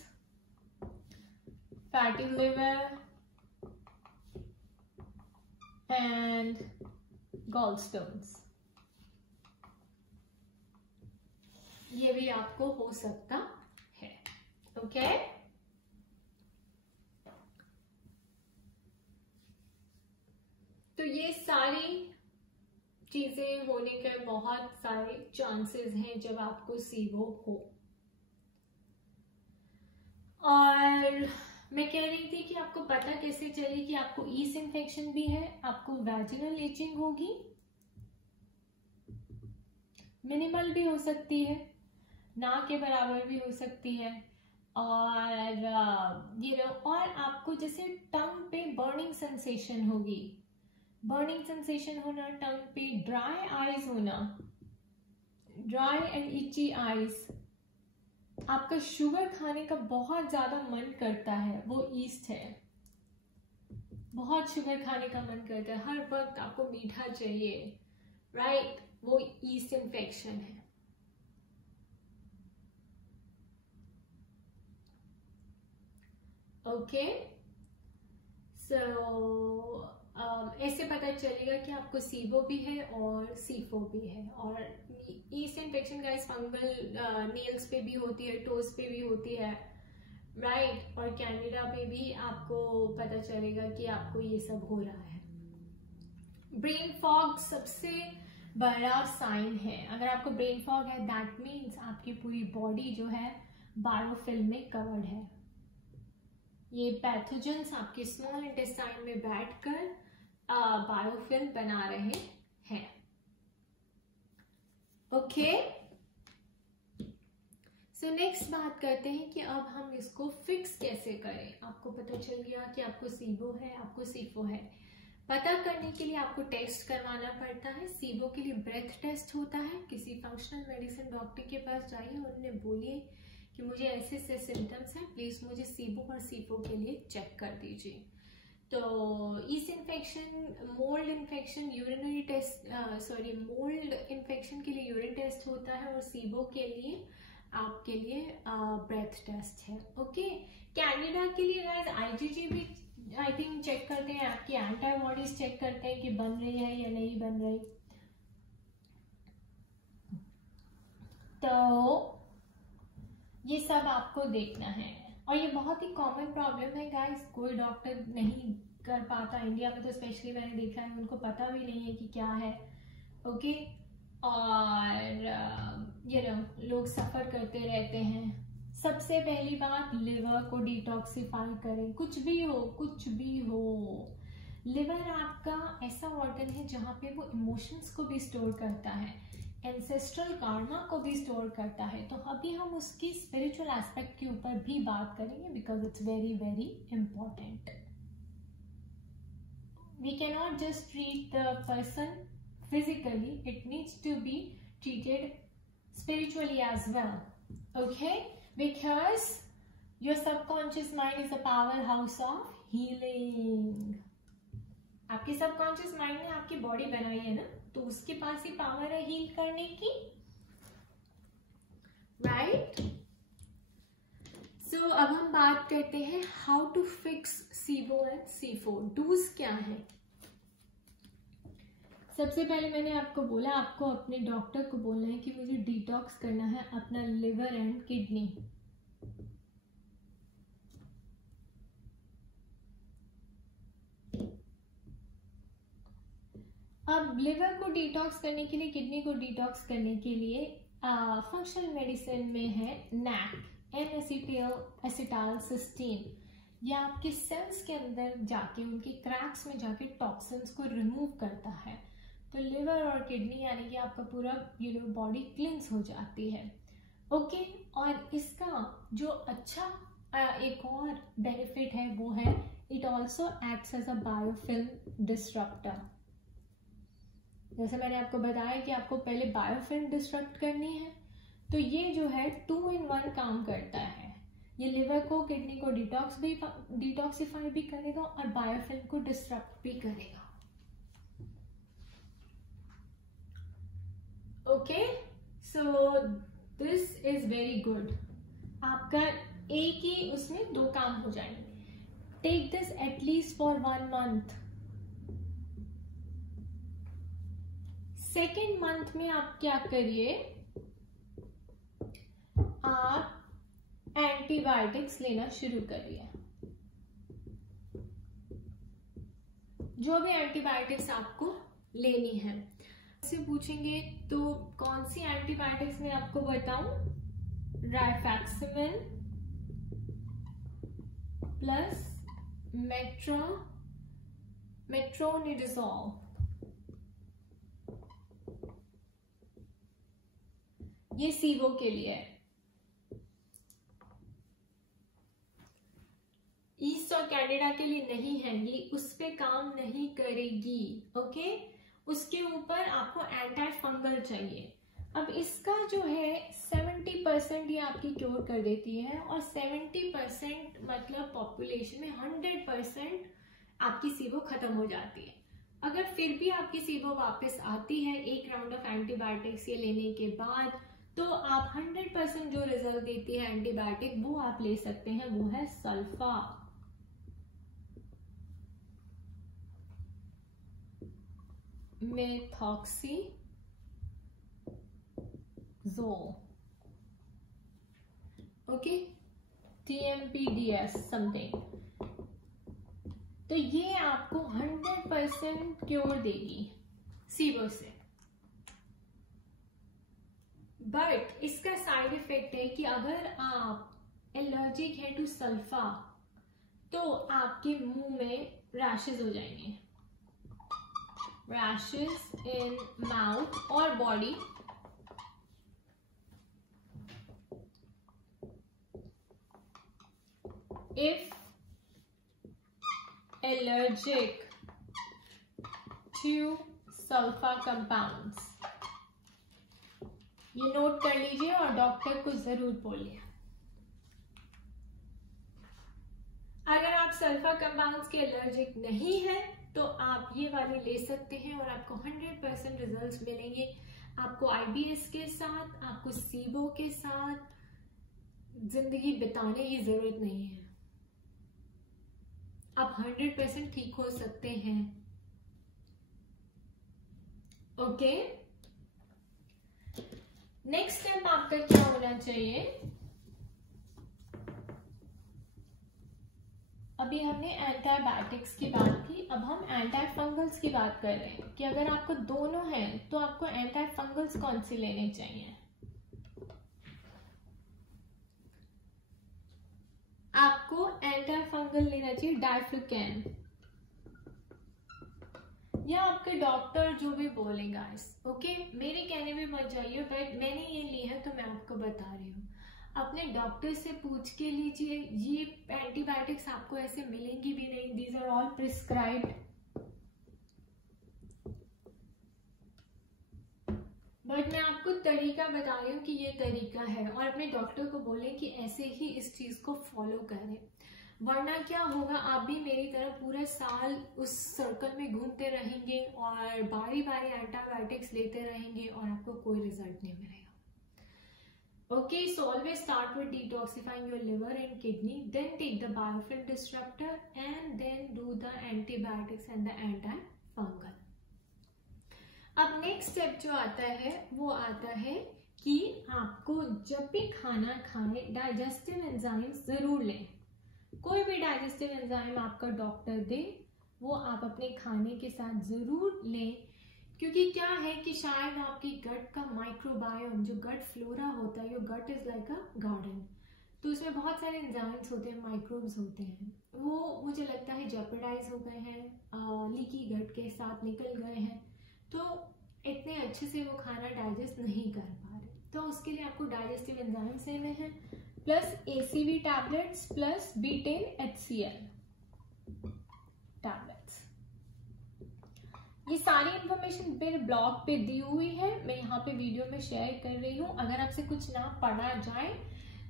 fatty liver and gall stones, ये भी आपको हो सकता है। ओके, तो ये सारी चीजें होने के बहुत सारे चांसेस हैं जब आपको सीबो हो। और मैं कह रही थी कि आपको पता कैसे चले कि आपको ईस्ट इन्फेक्शन भी है। आपको वैजिनल इचिंग होगी, मिनिमल भी हो सकती है, ना के बराबर भी हो सकती है, और और आपको जैसे टंग पे बर्निंग सेंसेशन होगी, बर्निंग सेंसेशन होना, टंग पे ड्राई आईज होना, ड्राई एंड इची आईज। आपका शुगर खाने का बहुत ज्यादा मन करता है, वो ईस्ट है, बहुत शुगर खाने का मन करता है, हर वक्त आपको मीठा चाहिए, राइट, वो ईस्ट इन्फेक्शन है। ओके, सो ऐसे पता चलेगा कि आपको सीबो भी है और सीफो भी है। और east infection guys fungal nails पे भी होती है, टोज पे भी होती है, राइट। और कैनेडा में भी आपको पता चलेगा कि आपको ये सब हो रहा है। ब्रेन फॉग सबसे बड़ा साइन है। अगर आपको ब्रेन फॉग है दैट मीन्स आपकी पूरी बॉडी जो है बायोफिल्म में कवर्ड है। ये पैथोजेंस आपके स्मॉल इंटेस्टाइन में बैठकर बायोफिल्म बना रहे हैं। ओके, सो नेक्स्ट बात करते हैं कि अब हम इसको फिक्स कैसे करें। आपको पता चल गया कि आपको सीबो है, आपको सीफो है। पता करने के लिए आपको टेस्ट करवाना पड़ता है। सीबो के लिए ब्रेथ टेस्ट होता है। किसी फंक्शनल मेडिसिन डॉक्टर के पास जाइए और उन्हें बोलिए कि मुझे ऐसे ऐसे सिम्टम्स हैं, प्लीज मुझे सीबो और सीफो के लिए चेक कर दीजिए। तो yeast infection, mould infection, urinary test, mould infection के लिए यूरिन टेस्ट होता है और सीबो के लिए आपके लिए ब्रेथ टेस्ट है। ओके, कैनेडा के लिए गाइस आईजीजी भी आई थिंक चेक करते हैं, आपकी एंटीबॉडीज चेक करते हैं कि बन रही है या नहीं बन रही। तो ये सब आपको देखना है और ये बहुत ही कॉमन प्रॉब्लम है गाइस। कोई डॉक्टर नहीं कर पाता इंडिया में, तो स्पेशली मैंने देखा है उनको पता भी नहीं है कि क्या है। ओके, और लोग सफर करते रहते हैं। सबसे पहली बात, लिवर को डिटॉक्सिफाई करें। कुछ भी हो, लिवर आपका ऐसा ऑर्गन है जहाँ पे वो इमोशंस को भी स्टोर करता है, एंसेस्ट्रल कार्मा को भी स्टोर करता है। तो अभी हम उसकी स्पिरिचुअल एस्पेक्ट के ऊपर भी बात करेंगे because it's very very important. We can not just treat the person physically, it needs to be treated spiritually as well. Okay, because your subconscious mind is a powerhouse of healing. आपके subconscious mind ने आपकी body बनाई है ना, तो उसके पास ही power है heal करने की, राइट। सो अब हम बात करते हैं how to fix SIBO and SIFO. Do's क्या है? सबसे पहले मैंने आपको बोला, आपको अपने डॉक्टर को बोलना है कि मुझे डिटॉक्स करना है अपना लिवर एंड किडनी। अब लिवर को डिटॉक्स करने के लिए, किडनी को डिटॉक्स करने के लिए फंक्शनल मेडिसिन में है नैक, N-एसिटाइलसिस्टीन। ये आपके सेल्स के अंदर जाके, उनके क्रैक्स में जाके टॉक्सिन्स को रिमूव करता है। तो लिवर और किडनी यानी कि आपका पूरा बॉडी क्लींस हो जाती है। ओके, और इसका जो अच्छा एक और बेनिफिट है वो है it also acts as a biofilm disruptor. जैसे मैंने आपको बताया कि आपको पहले बायोफिल्म डिस्ट्रक्ट करनी है, तो ये जो है 2 in 1 काम करता है। ये लिवर को, किडनी को डिटॉक्सिफाई भी करेगा और बायोफिल्म को डिस्ट्रक्ट भी करेगा। Okay, so this is very good. आपका एक ही उसमें 2 काम हो जाएंगे। Take this at least for 1 month। Second month में आप क्या करिए, आप एंटीबायोटिक्स लेना शुरू करिए। जो भी एंटीबायोटिक्स आपको लेनी है। से पूछेंगे तो कौन सी एंटीबायोटिक्स मैं आपको बताऊं? राइफैक्सिमिन प्लस मेट्रोनिडाजोल। ये सीबो के लिए है। ईस्ट और कनाडा के लिए नहीं है, ये उस पे काम नहीं करेगी। ओके, उसके ऊपर आपको एंटी फंगल चाहिए। अब इसका जो है 70% ये आपकी क्योर कर देती है और 70% मतलब पॉपुलेशन में 100% आपकी सीबो खत्म हो जाती है। अगर फिर भी आपकी सीबो वापस आती है एक राउंड ऑफ एंटीबायोटिक्स ये लेने के बाद, तो आप 100% जो रिजल्ट देती है एंटीबायोटिक वो आप ले सकते हैं, वो है सल्फा। मेथॉक्सीजोल। ओके, TMPDS समथिंग, तो ये आपको 100% क्योर देगी सीबो से। बट इसका साइड इफेक्ट है कि अगर आप एलर्जिक है टू सल्फा तो आपके मुंह में रैशेस हो जाएंगे, रैशेस इन माउथ और बॉडी। If allergic to sulfa compounds, ये नोट कर लीजिए और डॉक्टर को जरूर बोलिए। अगर आप सल्फा कंपाउंड्स के एलर्जिक नहीं हैं तो आप ये वाले ले सकते हैं और आपको 100% रिजल्ट्स मिलेंगे। आपको IBS के साथ, आपको सीबो के साथ जिंदगी बिताने की जरूरत नहीं है, आप 100% ठीक हो सकते हैं। ओके, नेक्स्ट स्टेप आपका क्या होना चाहिए? अभी हमने एंटीबायोटिक्स की बात की, अब हम एंटी फंगल्स की बात कर रहे हैं कि अगर आपको दोनों हैं तो आपको एंटी फंगल्स कौन सी लेने चाहिए? आपको एंटी फंगल लेना चाहिए डाइफ्लुकैन, या आपके डॉक्टर जो भी बोलेगा। ओके, मेरे कहने में मत जाइए, बट मैंने ये ली है तो मैं आपको बता रही हूँ। अपने डॉक्टर से पूछ के लीजिए, ये एंटीबायोटिक्स आपको ऐसे मिलेंगी भी नहीं, these are all prescribed. But मैं आपको तरीका बता रही हूँ कि ये तरीका है, और अपने डॉक्टर को बोलें कि ऐसे ही इस चीज को फॉलो करें, वरना क्या होगा, आप भी मेरी तरह पूरे साल उस सर्कल में घूमते रहेंगे और बारी बारी एंटीबायोटिक्स लेते रहेंगे और आपको कोई रिजल्ट नहीं मिलेगा। Okay, so always start with detoxifying your liver and kidney, then take the biofilm disruptor and then do the antibiotics and the antifungal. अब नेक्स्ट स्टेप जो आता है वो आता है कि आपको जब भी खाना खाएं डाइजेस्टिव एंजाइम्स जरूर लें। कोई भी डाइजेस्टिव एंजाइम आपका डॉक्टर दे वो आप अपने खाने के साथ जरूर लें, क्योंकि क्या है कि शायद आपकी गट का माइक्रोबायोम, जो गट फ्लोरा होता है, your gut is like a garden, तो उसमें बहुत सारे एंजाइम्स होते हैं, माइक्रोब्स होते हैं, वो मुझे लगता है जेपरडाइज हो गए हैं, लीकी गट के साथ निकल गए हैं, तो इतने अच्छे से वो खाना डाइजेस्ट नहीं कर पा रहे। तो उसके लिए आपको डाइजेस्टिव एंजाइम्स लेने हैं, plus ACV tablets, plus B10HCl tablets. ये सारी इंफॉर्मेशन मेरे ब्लॉग पे दी हुई है, मैं यहाँ पे वीडियो में शेयर कर रही हूँ। अगर आपसे कुछ ना पढ़ा जाए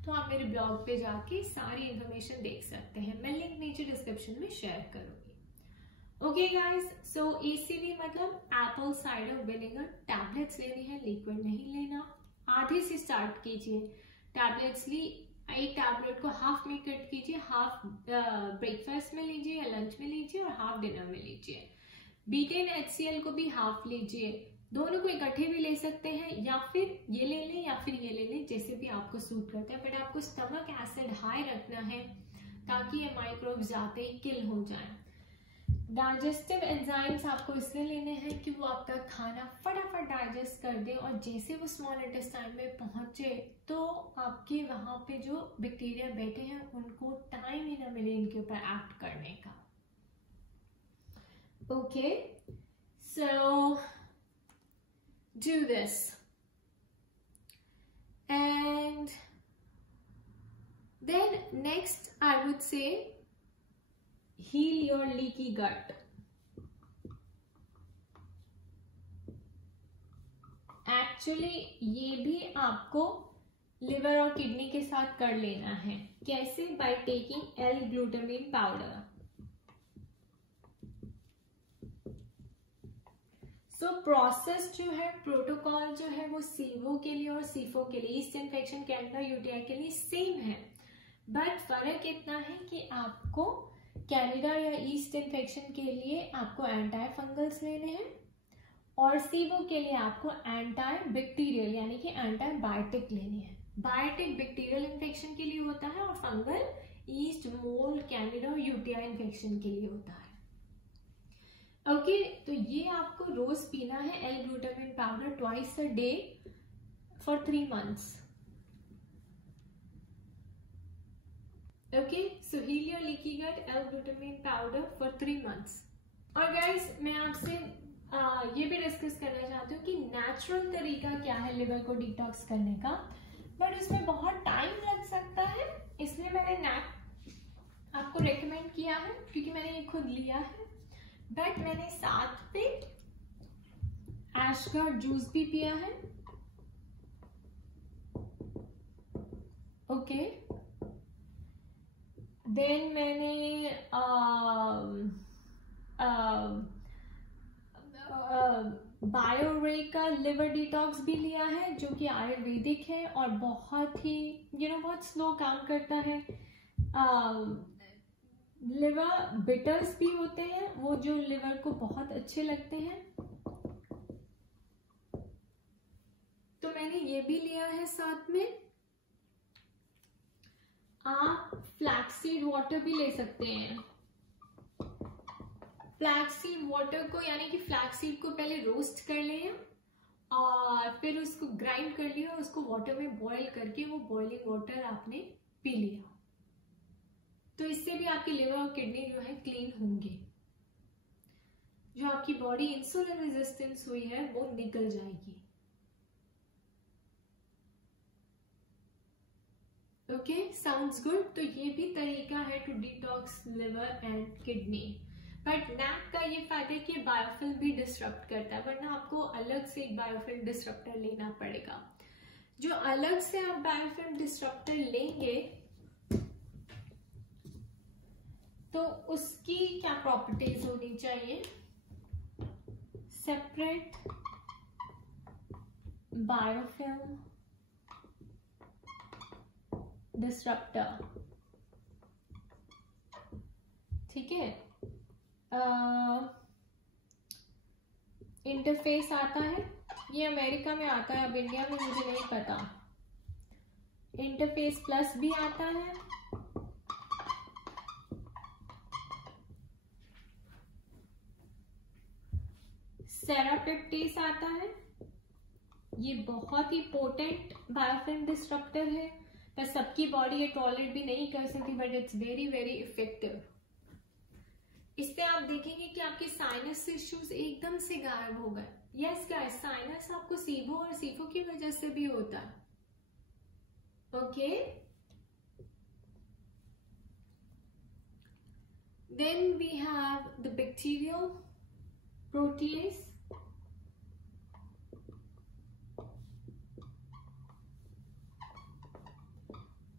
तो आप मेरे ब्लॉग पे जाके सारी इंफॉर्मेशन देख सकते हैं, मैं लिंक नीचे डिस्क्रिप्शन में शेयर करूंगी। ओके गाइस, सो ACV मतलब एप्पल साइडर विनेगर टैबलेट्स लेनी है, लिक्विड नहीं लेना। आधे से स्टार्ट कीजिए, टैबलेट्स ली, एक टैबलेट को हाफ में कट कीजिए, हाफ ब्रेकफास्ट में लीजिए या लंच में लीजिए और हाफ डिनर में लीजिए। B10HCl को भी हाफ लीजिए, दोनों को इकट्ठे भी ले सकते हैं, या फिर ये ले लें या फिर ये ले लें, जैसे भी आपको सूट करता है, बट आपको स्टमक एसिड हाई रखना है ताकि ये माइक्रोब्स जाते ही किल हो जाएं। डाइजेस्टिव एंजाइम्स आपको इसलिए लेने हैं कि वो आपका खाना फटाफट डाइजेस्ट कर दे, और जैसे वो स्मॉल इंटेस्टाइन में पहुंचे तो आपके वहां पे जो बैक्टीरिया बैठे हैं उनको टाइम ही ना मिले इनके ऊपर एक्ट करने का। Okay, so do this and then next I would say heal your leaky gut. Actually ये भी आपको लिवर और किडनी के साथ कर लेना है। कैसे? By taking L-glutamine powder. So process जो है, प्रोटोकॉल जो है वो सीवो के लिए और सीफो के लिए, ईस्ट इन्फेक्शन कैंकर UTI के लिए सेम है, बट फर्क इतना है कि आपको कैंडिडा या ईस्ट इन्फेक्शन के लिए आपको एंटी फंगल्स लेने हैं और सीवो के लिए आपको एंटी बैक्टीरियल यानी कि एंटीबायोटिक लेने हैं। बायोटिक बैक्टीरियल इन्फेक्शन के लिए होता है और फंगल, ईस्ट, मोल्ड, कैंडिडा और यूटीआई इन्फेक्शन के लिए होता है। ओके, तो ये आपको रोज पीना है L-glutamine powder twice a day for 3 months। Okay, so heal your leaky gut L-glutamine powder for 3 months। और गाइस, मैं आपसे ये भी डिस्कस करना चाहती हूँ कि नेचुरल तरीका क्या है लिवर को डिटॉक्स करने का, बट उसमें बहुत टाइम लग सकता है, इसलिए मैंने नैक आपको रेकमेंड किया है क्योंकि मैंने ये खुद लिया है। बट मैंने साथ पे ऐश का जूस भी पिया है। ओके, देन मैंने बायोरे का लिवर डिटॉक्स भी लिया है जो कि आयुर्वेदिक है और बहुत ही बहुत स्लो काम करता है। लिवर बिटर्स भी होते हैं वो जो लिवर को बहुत अच्छे लगते हैं, तो मैंने ये भी लिया है साथ में। आप फ्लैक्सीड वाटर भी ले सकते हैं। फ्लैक्सीड वाटर को यानी कि फ्लैक्सीड को पहले रोस्ट कर लें और फिर उसको ग्राइंड कर लिया और उसको वाटर में बॉईल करके वो बॉइलिंग वाटर आपने पी लिया, तो इससे भी आपकी लिवर और किडनी जो है क्लीन होंगे। जो आपकी बॉडी इंसुलिन रेजिस्टेंस हुई है वो निकल जाएगी। Okay, sounds good. तो ये भी तरीका है to detox liver and kidney. But NAC का ये फायदा है कि बायोफिल्म भी डिस्टर्ब करता है, वरना आपको अलग से एक बायोफिल्म डिस्टरप्टर लेना पड़ेगा। जो अलग से आप बायोफिल्म डिस्टरप्टर लेंगे तो उसकी क्या प्रॉपर्टीज होनी चाहिए? सेपरेट बायोफिल्म डिस्टरप्टर, ठीक है। इंटरफेस आता है, ये अमेरिका में आता है, अब इंडिया में मुझे नहीं पता। इंटरफेस प्लस भी आता है, सेरापेप्टेस आता है। ये बहुत ही पोटेंट बायोफिल्म डिस्टरप्टर है, पर सबकी बॉडी ये टॉलरेट भी नहीं कर सकती, but it's very very effective. इससे आप देखेंगे कि आपके साइनस इश्यूज एकदम से गायब हो गए। यस गाइस, साइनस आपको सीबो और सीफो की वजह से भी होता है। Okay, then we have the bacterial protease.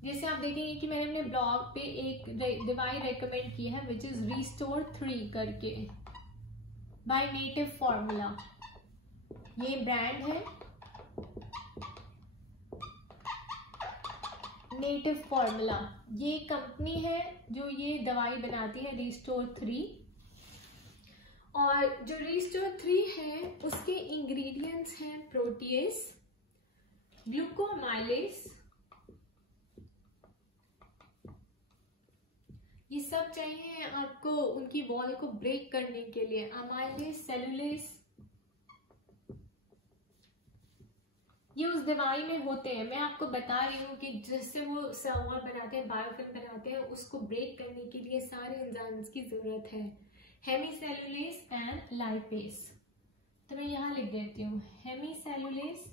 जैसे आप देखेंगे कि मैंने अपने ब्लॉग पे एक दवाई रेकमेंड की है विच इज रिस्टोर 3 करके बाय नेटिव फॉर्मूला। ये ब्रांड है नेटिव फॉर्मूला, ये कंपनी है जो ये दवाई बनाती है रिस्टोर 3। और जो रिस्टोर 3 है उसके इंग्रेडिएंट्स हैं प्रोटीएज, ग्लूकोमाइलेज, ये सब चाहिए आपको उनकी वॉल को ब्रेक करने के लिए। अमाइलेज, सेलुलेज, ये उस दवाई में होते हैं। मैं आपको बता रही हूँ कि जिससे वो वॉल बनाते हैं, बायोफिल्म बनाते हैं, उसको ब्रेक करने के लिए सारे एंजाइम्स की जरूरत है। हेमीसेलुलेज एंड लाइपेज, तो मैं यहाँ लिख देती हूँ हेमीसेलुलेज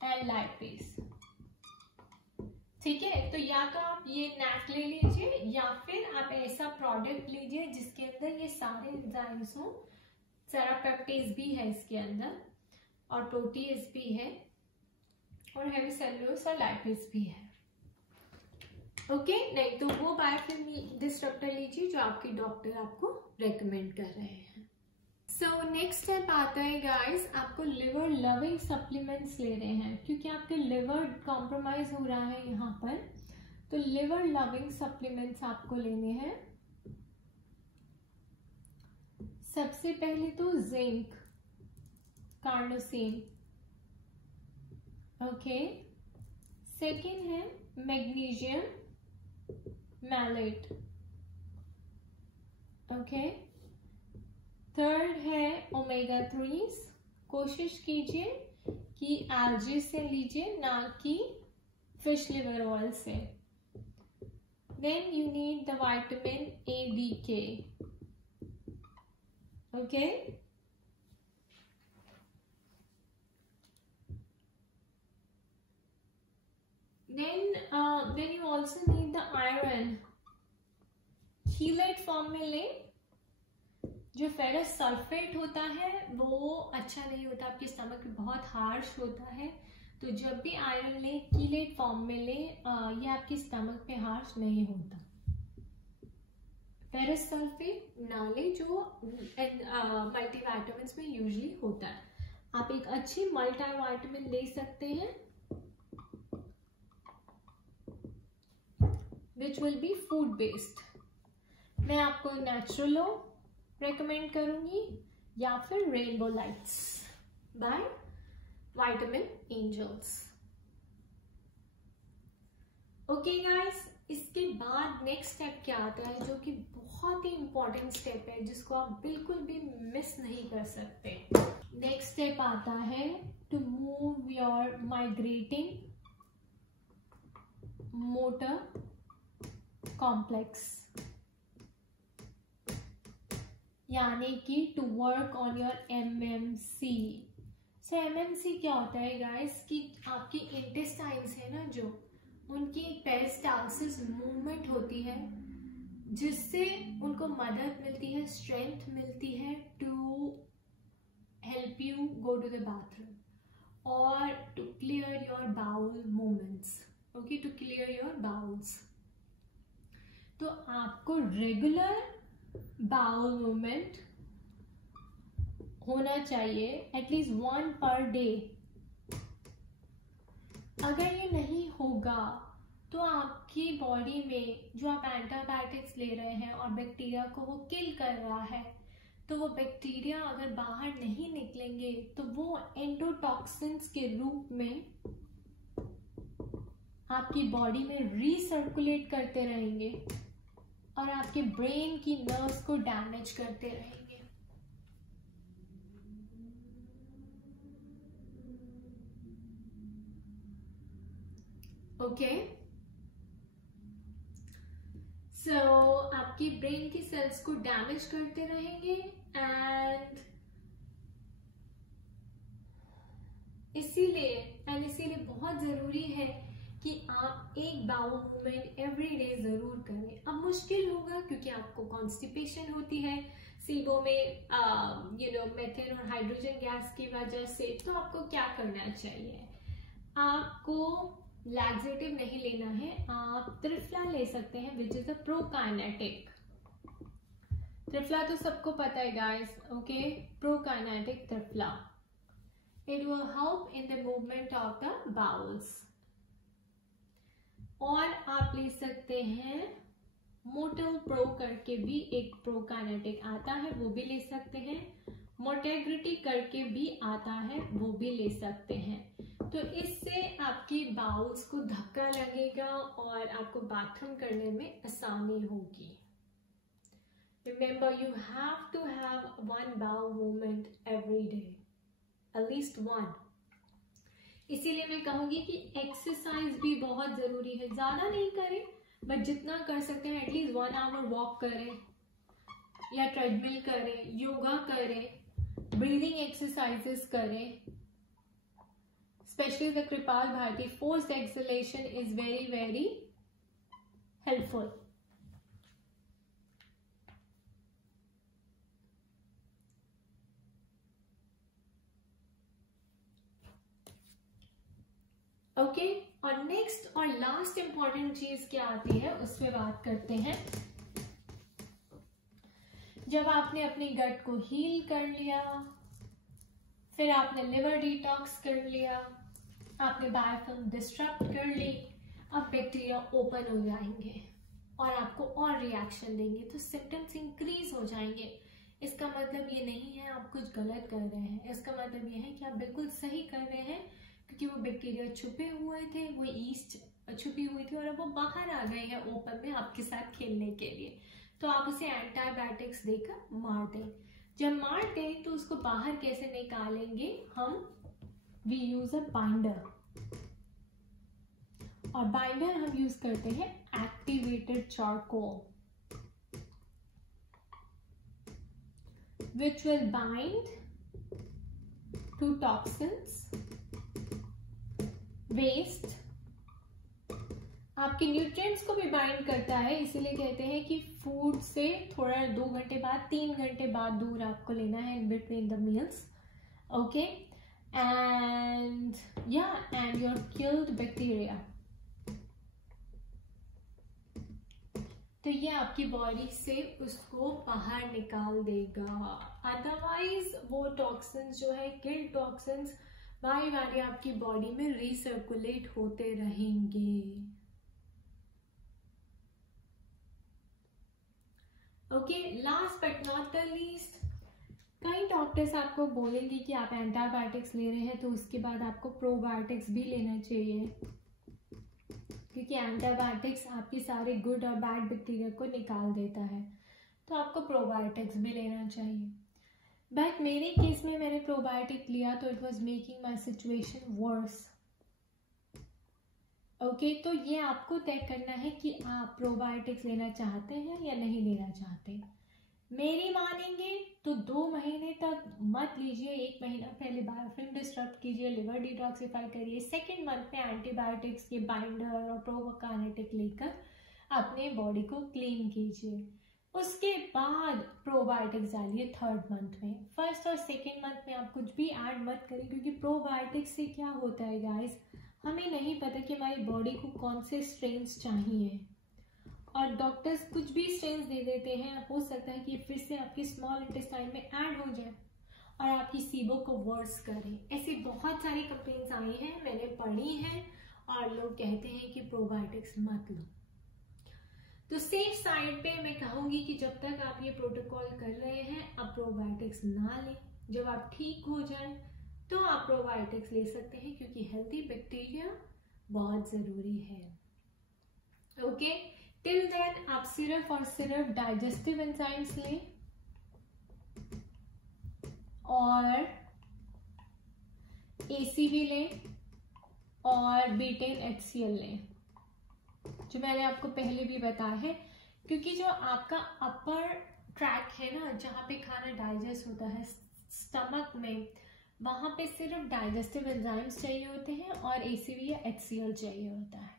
एंड लाइपेज, ठीक है। तो या तो आप ये नैक ले लीजिए या फिर आप ऐसा प्रोडक्ट लीजिए जिसके अंदर ये सारे एंजाइम्स हो। सेरापेप्टेज भी है इसके अंदर और प्रोटीएज भी है और हेमीसेलुलोज और लाइपेज भी है। ओके, नहीं तो वो बायोफिल्म डिस्टरप्टर लीजिए जो आपके डॉक्टर आपको रेकमेंड कर रहे हैं। सो नेक्स्ट स्टेप आता है गाइस, आपको लिवर लविंग सप्लीमेंट्स ले रहे हैं क्योंकि आपके लिवर कॉम्प्रोमाइज हो रहा है यहाँ पर, तो लिवर लविंग सप्लीमेंट्स आपको लेने हैं। सबसे पहले तो जिंक, कार्नोसिन, ओके, सेकेंड है मैग्नीशियम मैलेट। ओके, थर्ड है ओमेगा 3। कोशिश कीजिए कि एल्गी से लीजिए, ना कि फिश लिवर ऑयल से। Then you need the vitamin ADK। Okay, then you also need the iron। Chelate form में ले। जो फेरस सल्फेट होता है वो अच्छा नहीं होता, आपके स्टमक में बहुत हार्श होता है, तो जब भी आयरन ले कीलेट फॉर्म में ले, ये आपके स्टमक पे हार्श नहीं होता। फेरस सल्फेट ना ले, जो मल्टीविटामिन्स में यूजुअली होता है। आप एक अच्छी मल्टीविटामिन ले सकते हैं which will be food based. मैं आपको नेचुरलो रेकमेंड करूंगी या फिर Rainbow Lights by Vitamin Angels. Okay guys, इसके बाद नेक्स्ट स्टेप क्या आता है, जो कि बहुत ही इंपॉर्टेंट स्टेप है, जिसको आप बिल्कुल भी मिस नहीं कर सकते। नेक्स्ट स्टेप आता है to move your migrating motor complex, यानी कि to work on your MMC। So MMC क्या होता है गाइस, कि आपकी इंटेस्टाइन्स है ना, जो उनकी एक पेरिस्टालसिस मूवमेंट होती है, जिससे उनको मदद मिलती है, स्ट्रेंथ मिलती है to help you go to the bathroom और to clear your bowel movements. Okay, to clear your bowels. तो आपको रेगुलर बाउल मूवमेंट होना चाहिए, एटलीस्ट 1 पर डे। अगर ये नहीं होगा तो आपकी बॉडी में जो आप एंटीबायोटिक्स ले रहे हैं और बैक्टीरिया को वो किल कर रहा है, तो वो बैक्टीरिया अगर बाहर नहीं निकलेंगे तो वो एंडोटॉक्सिन्स के रूप में आपकी बॉडी में रीसर्कुलेट करते रहेंगे और आपके ब्रेन की नर्व्स को डैमेज करते रहेंगे। ओके, सो आपकी ब्रेन की सेल्स को डैमेज करते रहेंगे एंड इसीलिए बहुत जरूरी है कि आप एक बाउल मूवमेंट एवरी डे जरूर करें। अब मुश्किल होगा क्योंकि आपको कॉन्स्टिपेशन होती है सीबो में मेथेन और हाइड्रोजन गैस की वजह से, तो आपको क्या करना चाहिए, आपको लैक्सेटिव नहीं लेना है, आप त्रिफला ले सकते हैं which is a prokinetic. Triphala तो सबको पता है guys, okay, prokinetic triphala. It will help in the movement of the bowels। और आप ले सकते हैं मोटल प्रो करके भी एक प्रोकाइनेटिक आता है, वो भी ले सकते हैं। मोटेग्रिटी करके भी आता है, वो भी ले सकते हैं। तो इससे आपकी बाउल्स को धक्का लगेगा और आपको बाथरूम करने में आसानी होगी। Remember, you have to have 1 bowel movement every day, at least 1। इसीलिए मैं कहूंगी कि एक्सरसाइज भी बहुत जरूरी है। ज्यादा नहीं करें, बट जितना कर सकते हैं एटलीस्ट 1 आवर वॉक करें या ट्रेडमिल करें, योगा करें, ब्रीदिंग एक्सरसाइजेस करें। Specially the kapalbhati forced exhalation is very very helpful. Okay, और नेक्स्ट और लास्ट इंपॉर्टेंट चीज क्या आती है उस पर बात करते हैं। जब आपने अपनी गट को हील कर लिया, फिर आपने लिवर डिटॉक्स कर लिया, आपने बायोफिल्म डिस्ट्रप्ट कर ली, अब बैक्टीरिया ओपन हो जाएंगे और आपको और रिएक्शन देंगे, तो सिम्टम्स इंक्रीज हो जाएंगे। इसका मतलब ये नहीं है आप कुछ गलत कर रहे हैं, इसका मतलब ये है कि आप बिल्कुल सही कर रहे हैं, क्योंकि वो बैक्टीरिया छुपे हुए थे, वो ईस्ट छुपी हुई थी और अब वो बाहर आ गए हैं ओपन में आपके साथ खेलने के लिए। तो आप उसे एंटीबायोटिक्स देकर मार दें। जब मार दें तो उसको बाहर कैसे निकालेंगे हम? वी यूज अ बाइंडर, और बाइंडर हम यूज करते हैं activated charcoal, which will bind to toxins, waste, आपके न्यूट्रिएंट्स को भी बाइंड करता है। इसीलिए कहते हैं कि फूड से थोड़ा 2 घंटे बाद, 3 घंटे बाद दूर आपको लेना है in between the meals. Okay, and your killed bacteria. तो ये आपकी बॉडी से उसको बाहर निकाल देगा। अदरवाइज वो टॉक्सिन्स जो है, किल्ड टॉक्सिन्स, बारी बारी आपकी बॉडी में रिसर्कुलेट होते रहेंगे। Okay, last but not the least, कई डॉक्टर्स आपको बोलेंगे कि आप एंटीबायोटिक्स ले रहे हैं तो उसके बाद आपको प्रोबायोटिक्स भी लेना चाहिए, क्योंकि एंटीबायोटिक्स आपकी सारे गुड और बैड बैक्टीरिया को निकाल देता है। तो आपको प्रोबायोटिक्स भी लेना चाहिए। बट मेरे केस में मैंने प्रोबायोटिक लिया तो it was making my situation worse. Okay, तो ये आपको तय करना है कि आप प्रोबायोटिक्स लेना चाहते हैं या नहीं लेना चाहते। मेरी मानेंगे तो 2 महीने तक मत लीजिए। 1 महीना पहले बायोफिल्म डिस्टर्ब कीजिए, लिवर डिटॉक्सिफाई करिए। सेकेंड मंथ में एंटीबायोटिक्स के बाइंडर और प्रोकाइनेटिक लेकर अपने बॉडी को क्लीन कीजिए। उसके बाद प्रोबायोटिक्स डालिए 3rd मंथ में। 1st और 2nd मंथ में आप कुछ भी ऐड मत करिए, क्योंकि प्रोबायोटिक्स से क्या होता है गाइस, हमें नहीं पता कि हमारी बॉडी को कौन से स्ट्रेन्स चाहिए, और डॉक्टर्स कुछ भी स्ट्रेन्स दे देते हैं। हो सकता है कि फिर से आपकी स्मॉल इंटेस्टाइन में ऐड हो जाए और आपकी सीबो को वर्स करे। ऐसी बहुत सारी कंप्लेंट्स आई हैं, मैंने पढ़ी हैं, और लोग कहते हैं कि प्रोबायोटिक्स मत लो। तो सेफ साइड पे मैं कहूंगी कि जब तक आप ये प्रोटोकॉल कर रहे हैं, आप प्रोबायोटिक्स ना लें। जब आप ठीक हो जाए तो आप प्रोबायोटिक्स ले सकते हैं, क्योंकि हेल्दी बैक्टीरिया बहुत जरूरी है। ओके, टिल देन आप सिर्फ और सिर्फ डाइजेस्टिव एंजाइम्स लें और ACV लें और बीटेन HCl लें, जो मैंने आपको पहले भी बताया है। क्योंकि जो आपका अपर ट्रैक है ना, जहाँ पे खाना डाइजेस्ट होता है स्टमक में, वहां पे सिर्फ डाइजेस्टिव एंजाइम्स चाहिए होते हैं और ACV या HCl चाहिए होता है।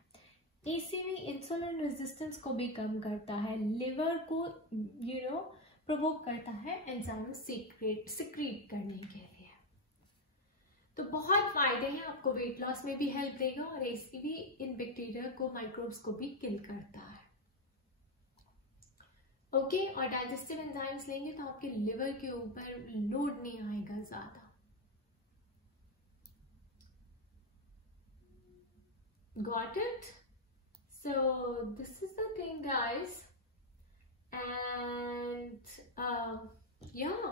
ACV इंसुलिन रेजिस्टेंस को भी कम करता है, लिवर को प्रोवोक करता है एंजाइम सिक्रीट करने के लिए। तो बहुत फायदे हैं, आपको वेट लॉस में भी हेल्प देगा, और ACV इन बैक्टीरिया को, माइक्रोब्स को भी किल करता है। ओके, और डाइजेस्टिव एंजाइम्स लेंगे तो आपके लिवर के ऊपर लोड नहीं आएगा ज्यादा। Got it? So this is the thing, guys, and yeah,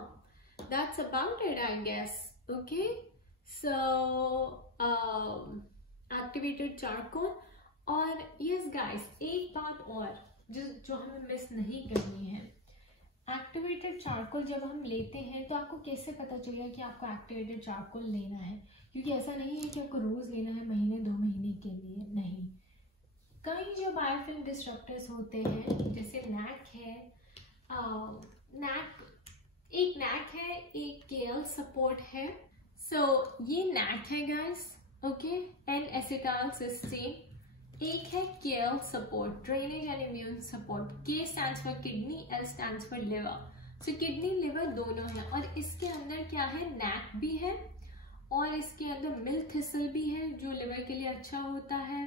that's about it, I guess. Okay, so activated charcoal, और yes guys, एक बात और जो हमें मिस नहीं करनी है, एक्टिवेटेड चारकोल जब हम लेते हैं तो आपको कैसे पता चलेगा कि आपको एक्टिवेटेड चारकोल लेना है? क्योंकि ऐसा नहीं है कि आपको रोज लेना है, महीने 2 महीने के लिए नहीं। कई जो बायोफिल्म डिस्ट्रप्टर्स होते हैं, जैसे NAC है, NAC है, एक KL सपोर्ट है। सो ये NAC है गाइस, ओके, N-एसिटाइलसिस्टीन। एक है KL support, drainage and immune support. K stands for kidney, L stands for liver. So kidney liver दोनों है, और इसके अंदर क्या है, NAC भी है, और इसके अंदर मिल्क थिसल भी है जो लिवर के लिए अच्छा होता है,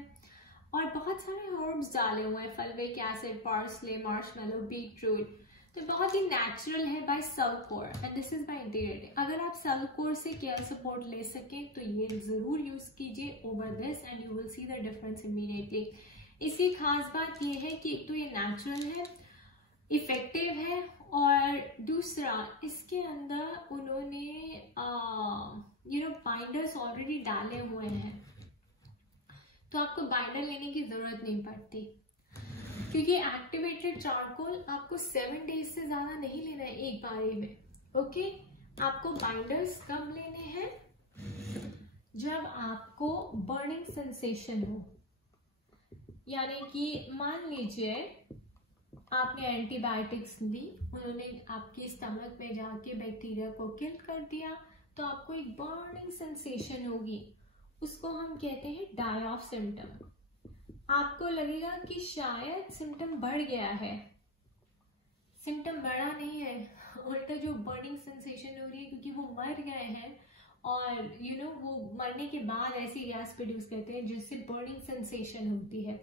और बहुत सारे हर्ब्स डाले हुए हैं, fulvic acid, parsley, marshmallow, beetroot. तो बहुत ही नेचुरल है by CellCore, and this is by integrated. अगर आप सेलकोर से केयर सपोर्ट ले सकें तो ये जरूर यूज कीजिए over this, and you will see the difference immediately. इसकी खास बात ये है कि एक तो ये नेचुरल है, इफेक्टिव है, और दूसरा इसके अंदर उन्होंने बाइंडर्स ऑलरेडी डाले हुए हैं, तो आपको बाइंडर लेने की जरूरत नहीं पड़ती, क्योंकि एक्टिवेटेड चारकोल आपको 7 डेज से ज्यादा नहीं लेना है एक बारी में। ओके, आपको बाइंडर्स कब लेने हैं? जब आपको बर्निंग सेंसेशन हो, यानी कि मान लीजिए आपने एंटीबायोटिक्स ली, उन्होंने आपके स्टमक में जाके बैक्टीरिया को किल कर दिया, तो आपको एक बर्निंग सेंसेशन होगी, उसको हम कहते हैं डाई ऑफ सिम्टम। आपको लगेगा कि शायद सिम्टम बढ़ गया है, सिम्टम बढ़ा नहीं है, उल्टा जो बर्निंग सेंसेशन हो रही है, क्योंकि वो मर गए हैं और वो मरने के बाद ऐसी गैस प्रोड्यूस करते हैं जिससे बर्निंग सेंसेशन होती है।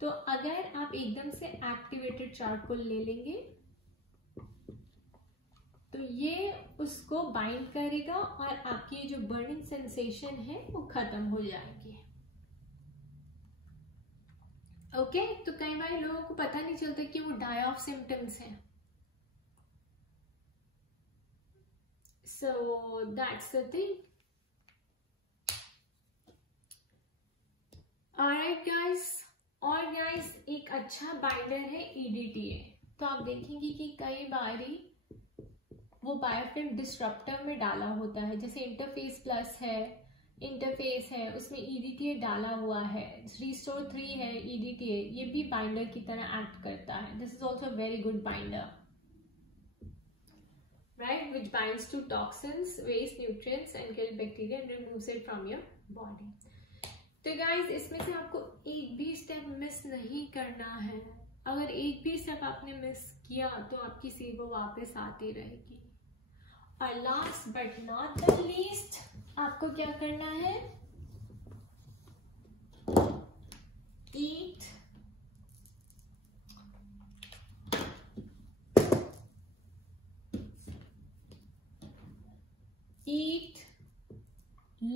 तो अगर आप एकदम से एक्टिवेटेड चारकोल ले लेंगे तो ये उसको बाइंड करेगा और आपकी जो बर्निंग सेंसेशन है वो खत्म हो जाएगी। ओके, तो कई बार लोगों को पता नहीं चलता कि वो डाई ऑफ सिम्टम्स हैं। So that's the thing. Alright guys, और guys एक अच्छा बाइंडर है EDTA। तो आप देखेंगे कि कई बारी वो बायोफिल्म डिस्ट्रप्टर में डाला होता है, जैसे इंटरफेस प्लस है, इंटरफेस है, उसमें EDTA डाला हुआ है, रिस्टोर 3 है EDTA, ये भी बाइंडर की तरह एक्ट करता है। This is also very good binder, right, which binds to toxins, waste nutrients and kill bacteria and removes it from your body. तो guys इसमें से आपको एक भी स्टेप मिस नहीं करना है। अगर एक भी स्टेप आपने मिस किया तो आपकी सीबो वापस आती रहेगी। और last but not the least, आपको क्या करना है? ईट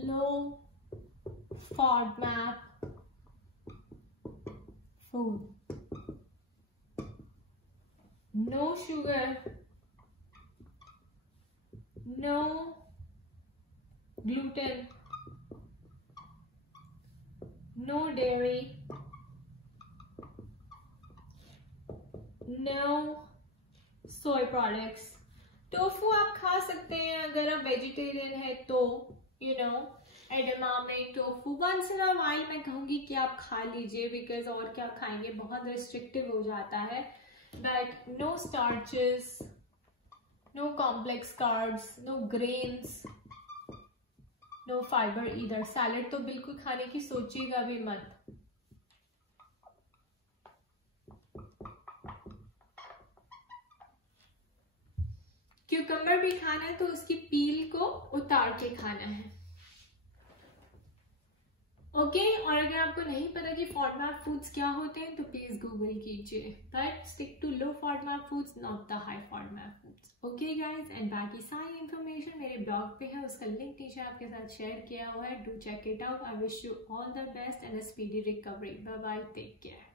low FODMAP food, no sugar, no gluten, no dairy, no soy products। Tofu आप खा सकते हैं अगर आप वेजिटेरियन है तो, edamame tofu once in a while मैं कहूंगी कि आप खा लीजिए, बिकॉज और क्या खाएंगे, बहुत रिस्ट्रिक्टिव हो जाता है। But no starches, no complex carbs, no grains, no fibre इधर। सैलेड तो बिल्कुल खाने की सोचिएगा भी मत। क्यूकम्बर भी खाना है तो उसकी पील को उतार के खाना है। ओके, और अगर आपको नहीं पता कि FODMAP फूड्स क्या होते हैं तो प्लीज गूगल कीजिए, but stick to low FODMAP foods, not the high FODMAP foods. Okay guys, and बाकी सारी इंफॉर्मेशन मेरे ब्लॉग पे है, उसका लिंक नीचे आपके साथ शेयर किया हुआ है। Do check it out. I wish you all the best and a speedy recovery. Bye bye, take care.